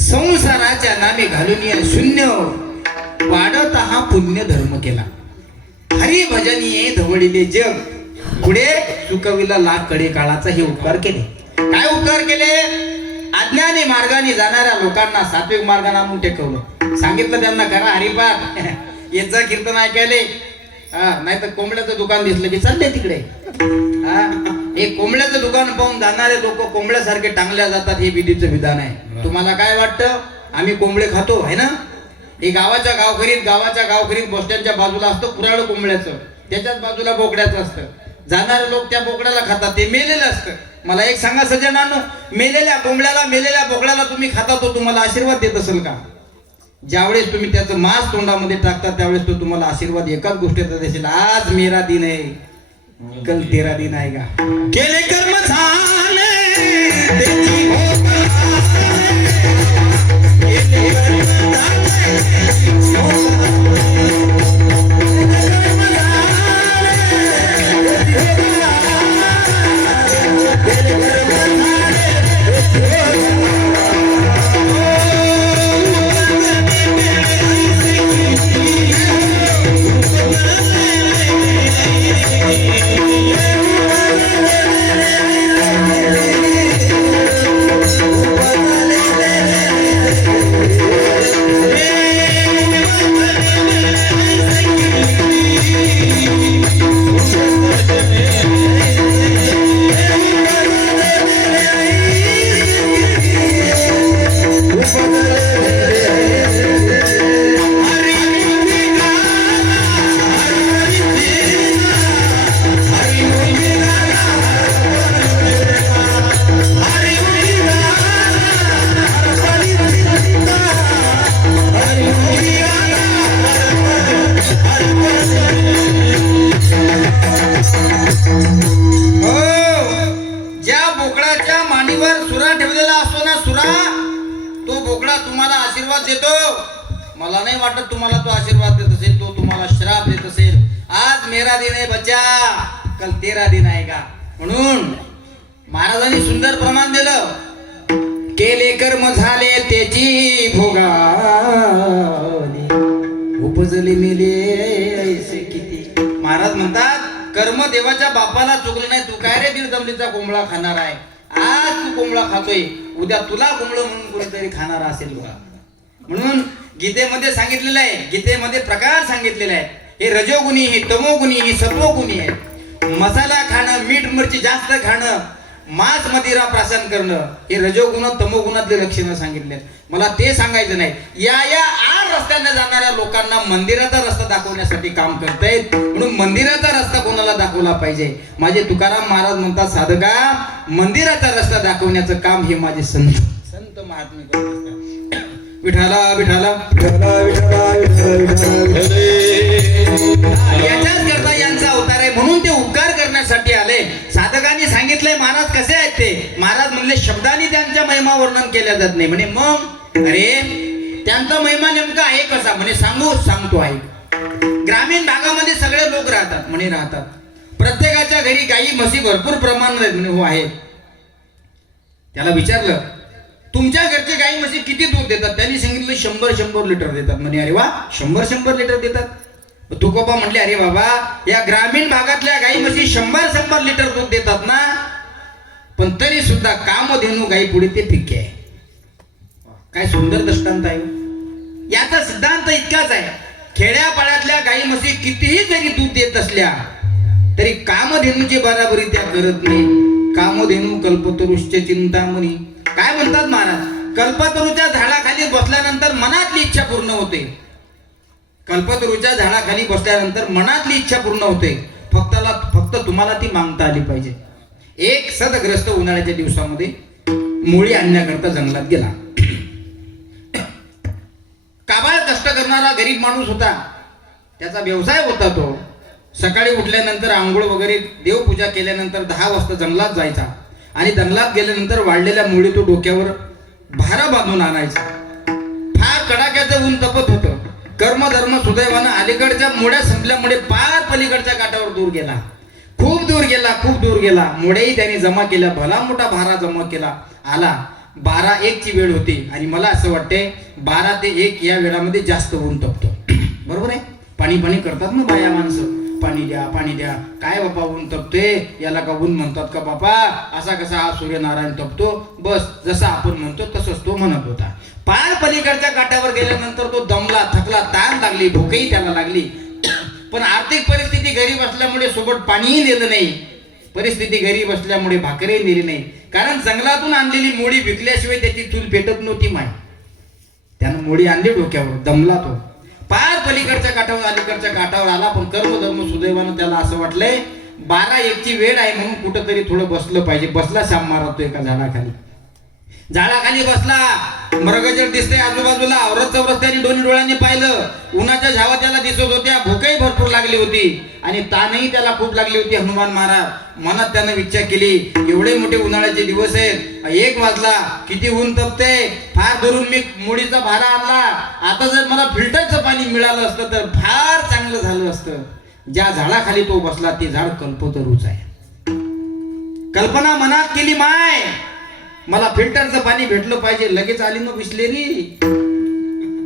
संसाराच्या नामे घालून या शून्य वाढत हा पुण्य धर्म केला. हरी भजनीये धवळीले जग, पुढे चुकविला लाख कडे काळाचा हे उपकार केले. काय उपकार केले? अज्ञानी मार्गाने जाणाऱ्या लोकांना सात्विक मार्गाने आणून टेकवलं. सांगितलं त्यांना करा हरिपाठ, याचा कीर्तन ऐकायले. नाही तर कोंबड्याचं दुकान दिसलं की चालले तिकडे. हे कोंबड्याचं दुकान पाहून जाणारे लोक कोंबड्यासारखे टांगल्या जातात, हे विधीचं विधान आहे. तुम्हाला काय वाटतं? आम्ही कोंबडे खातो आहे ना? हे गावाच्या गावखरीत बस स्टँडच्या बाजूला असतं पुराळ कोंबड्याचं, त्याच्याच बाजूला बोकड्याचं असतं. जाणारे लोक त्या बोकड्याला खातात, ते मेलेलं असतं. मला एक सांगा सज्जनांनो, मेलेल्या कोंबड्याला मेलेल्या बोकड्याला तुम्ही खाता, तो तुम्हाला आशीर्वाद देत असेल का? ज्यावेळेस तुम्ही त्याचं मांस तोंडामध्ये टाकता त्यावेळेस तो तुम्हाला आशीर्वाद एकाच गोष्टीचा देशील, आज मेरा दिन आहे, कल तेरा दिन आहे का? केले कर्म झाले त्याची भोग तुम्हाला आशीर्वाद देतो. मला नाही वाटत तुम्हाला तो आशीर्वाद देत असेल, तो तुम्हाला श्राप देत असेल. आज मेरा दिन आहे बच्चा, कल तेरा दिन आहे का? म्हणून महाराजांनी सुंदर प्रमाण दिलं. केले कर्म झाले त्याची भोगाली, उपजले मेले ऐसे किती. महाराज म्हणतात कर्म देवाच्या बापाला चुकलं नाही. तू काय रे दीड जमलीचा कोंबडा खाणार आहे? आज तू कोंबडा खातोय, उद्या तुला कोंबडं म्हणून कोणीतरी खाणार असेल बघा. म्हणून गीतेमध्ये सांगितलेलं आहे, गीतेमध्ये प्रकार सांगितलेला आहे. हे रजोगुणी, हे तमोगुणी, हे सत्वगुणी आहे. मसाला खाणं, मीठ मिरची जास्त खाणं, मांस मदिरा प्राशन करणं, हे रजोगुण तमोगुणातले लक्षणं सांगितले. मला ते सांगायचं नाही. या आठ रस्त्याने जाणाऱ्या लोकांना मंदिराचा रस्ता दाखवण्यासाठी काम करतायत. म्हणून मंदिराचा रस्ता कोणाला दाखवला पाहिजे? माझे तुकाराम महाराज म्हणतात, साधका मंदिराचा रस्ता दाखवण्याचं काम हे माझे संत महात्मे करत असतात. विठाला विठाला विठाला विठाला विठाला, याच्याच करता यांचा अवतार आहे. म्हणून ते उपकार करण्यासाठी आले. साधकांनी सांगितलंय महाराज कसे आहेत ते. महाराज म्हणले शब्दांनी त्यांच्या महिमा वर्णन केल्या जात नाही. म्हणे मग अरे त्यांचा महिमा नेमका आहे कसा? म्हणे सांगतो आहे. ग्रामीण भागामध्ये सगळे लोक राहतात. म्हणे राहतात. प्रत्येकाच्या घरी गाई म्हशी भरपूर प्रमाणात आहेत. म्हणे हो आहेत. त्याला विचारलं तुमच्या घरचे गाई म्हशी किती दूध देतात? त्यांनी सांगितलं 100 लिटर देतात. म्हणे अरे वा, 100 लिटर देतात. तुकोबा म्हटले अरे बाबा, या ग्रामीण भागातल्या गाई म्हशी 100 लिटर दूध देतात ना, पण तरी सुद्धा कामधेनू गाई पुढे ते फिक्के आहे. काय सुंदर दृष्टांत आहे. याचा सिद्धांत इतकाच आहे, खेड्यापाड्यातल्या गाई म्हशी कितीही जरी दूध देत असल्या तरी कामधेनूची बराबरी त्या करत नाही. कामधेनू कल्पतरुश्च चिंतामणी. काय म्हणतात महाराज? कल्पतरूच्या झाडाखाली बसल्यानंतर मनातली इच्छा पूर्ण होते. कल्पतरूच्या झाडाखाली बसल्यानंतर मनातली इच्छा पूर्ण होते. फक्त तुम्हाला ती मागता आली पाहिजे. एक सदग्रस्त उन्हाळ्याच्या दिवसामध्ये मुळी आणण्याकरता जंगलात गेला. काबाळ कष्ट करणारा गरीब माणूस होता. त्याचा व्यवसाय होता तो. सकाळी उठल्यानंतर आंघोळ वगैरे देवपूजा केल्यानंतर 10 वाजता जंगलात जायचा आणि जंगलात गेल्यानंतर वाढलेल्या मुळी तो डोक्यावर भारा बांधून आणायचा. फार कडाक्याचं ऊन तपत होतं. कर्मधर्म सुदैवानं अलीकडच्या मुळ्या संपल्यामुळे पार पलीकडच्या काठावर दूर गेला. खूप दूर गेला. मुळ्याही त्याने जमा केल्या. भला मोठा भारा जमा केला. आला 12-1 ची वेळ होती आणि मला असं वाटते 12 ते 1 या वेळामध्ये जास्त ऊन तपतो. बरोबर आहे. पाणी करतात ना बाया माणसं. पाणी द्या. काय बापा ऊन तपते, याला का ऊन म्हणतात का बापा? असा कसा हा सूर्यनारायण तपतो? बस जसं आपण म्हणतो तसंच तो म्हणत होता. पार पलीकडच्या काठावर गेल्यानंतर तो दमला, थकला, ताण लागली, भूकही त्याला लागली. पण आर्थिक परिस्थिती गरीब असल्यामुळे सोबत पाणीही नेलं नाही. परिस्थिती गरीब असल्यामुळे भाकरही नेली नाही. कारण जंगलातून आणलेली मोळी विकल्याशिवाय त्याची चूल पेटत नव्हती माय. त्यानं मोळी आणली डोक्यावर. दमला तो. पार पलीकडच्या काठावर अलीकडच्या काठावर आला. पण कर्मधर्म सुदैवानं त्याला असं वाटलंय 12-1 ची वेळ आहे म्हणून कुठंतरी थोडं बसलं पाहिजे. बसला शाम मारतो एका झाडाखाली बसला. मृगजळ दिसते आजूबाजूला. औरत चौरस्त्याने दोन्ही डोळ्यांनी पाहिलं. उन्हाच्या झावा त्याला दिसत होत्या. भूकही भरपूर लागली होती आणि ताणही त्याला खूप लागली होती. हनुमान महाराज मनात त्यानं विचार केली, एवढे मोठे उन्हाळ्याचे दिवस आहेत, 1 वाजला, किती ऊन तपते. फार दुरून मी मुळीचा भारा आणला. आता जर मला फिल्टरचं पाणी मिळालं असतं तर फार चांगलं झालं असतं. ज्या झाडाखाली तो बसला ते झाड कल्पतरूच आहे. कल्पना मनात केली, माय मला फिल्टरचं पाणी भेटलं पाहिजे. लगेच आली मग बिसलेरी.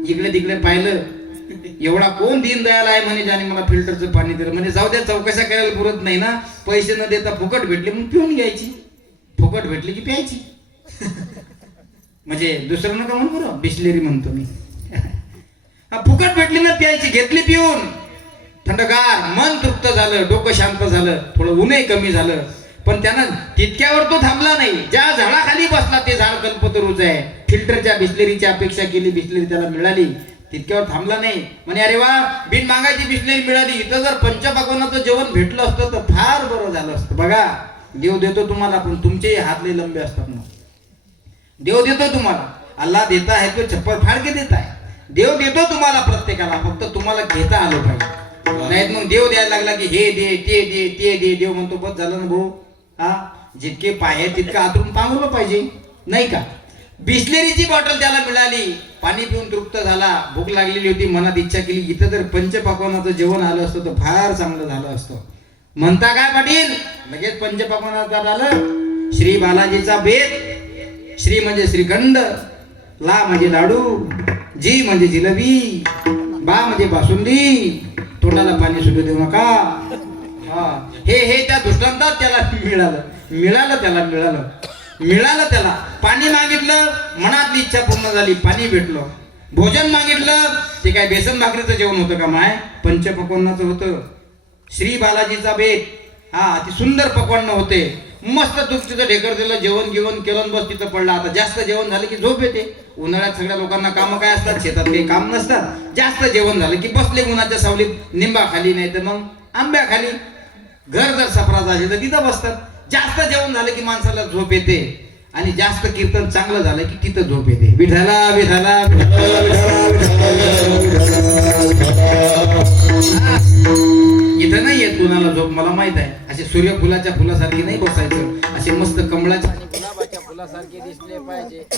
इकडे तिकडे पाहिलं. एवढा कोण दीनदयाल आहे म्हणे ज्याने मला फिल्टरचं पाणी दिलं. म्हणजे जाऊ द्या, चौकशा करायला पुरत नाही ना. पैसे न देता फुकट भेटले मग पिऊन घ्यायची. फुकट भेटली की प्यायची. म्हणजे दुसरं नका म्हणू बरं, बिसलेरी म्हणतो मी. फुकट भेटली ना प्यायची. घेतली पिऊन. थंडगार, मन तृप्त झालं, डोकं शांत झालं, थोडं ऊनही कमी झालं. पण त्यानं तितक्यावर तो थांबला नाही. ज्या झाडाखाली बसला ते झाड कल्पतरूच आहे. फिल्टरच्या बिस्लेरीची अपेक्षा केली, बिस्लेरी त्याला मिळाली. तितक्यावर थांबला नाही. म्हणे अरे वा, बिन मागायची बिस्लेरी मिळाली. इथं जर पंचपाकोनाचं जेवण भेटलं असतं तर फार बरं झालं असतं. बघा, देव देतो तुम्हाला, पण तुमचेही हात लय लंबे असतात ना. देव देतो तुम्हाला. अल्लाह देता है तो चप्पल फाड़ के देता है. देव देतो तुम्हाला प्रत्येकाला, फक्त तुम्हाला घेता आलं पाहिजे. नाहीत मग देव द्यायला लागला की हे दे ते दे. देव म्हणतो बस झालं ना भाऊ. जितके पाय तितकं आतून पांगवलं पाहिजे, नाही का? बिस्लेरीची बॉटल त्याला मिळाली. पाणी पिऊन तृप्त झाला. भूक लागलेली होती. मनात इच्छा केली, इथं जर पंचपाकोनाचं जेवण आलं असतं तर फार चांगलं झालं असतं. म्हणता काय पाटील? लगेच पंचपाकोनाचं आलं. श्री बालाजीचा बेत. श्री म्हणजे श्रीखंड, ला म्हणजे लाडू, जी म्हणजे जिलेबी, बा म्हणजे बासुंदी. तोंडाला पाणी सुटू देऊ नका. हे त्या दृष्टांतात त्याला मिळालं त्याला. पाणी मागितलं, मनातली इच्छा पूर्ण झाली, पाणी भेटलं. भोजन मागितलं, ते काय बेसन भाकरीचं जेवण होतं का माय? पंचपक्वान्नाचं होतं. श्री बालाजीचा बेत. अति सुंदर पक्वान्न होते. मस्त तुपटीचं ढेकर दिलं, जेवण केलं, बस तिथं पडला. आता जास्त जेवण झालं की झोप येते. उन्हाळ्यात सगळ्या लोकांना कामं काय असतात, शेतात काही काम नसतात. जास्त जेवण झालं की बसले उन्हाच्या सावलीत, निंबाखाली नाही तर मग आंब्याखाली. घर जर सफरा झाली तर तिथं बसतात. जास्त जेवण झालं की माणसाला झोप येते आणि जास्त कीर्तन चांगलं झालं की तिथं झोप येते. विठाला इथं नाही येत कुणाला झोप, मला माहित आहे. असे सूर्यफुलाच्या फुलासारखी नाही बसायचं. असे मस्त कमळाच्या गुलाबाच्या फुला फुलासारखे दिसले पाहिजे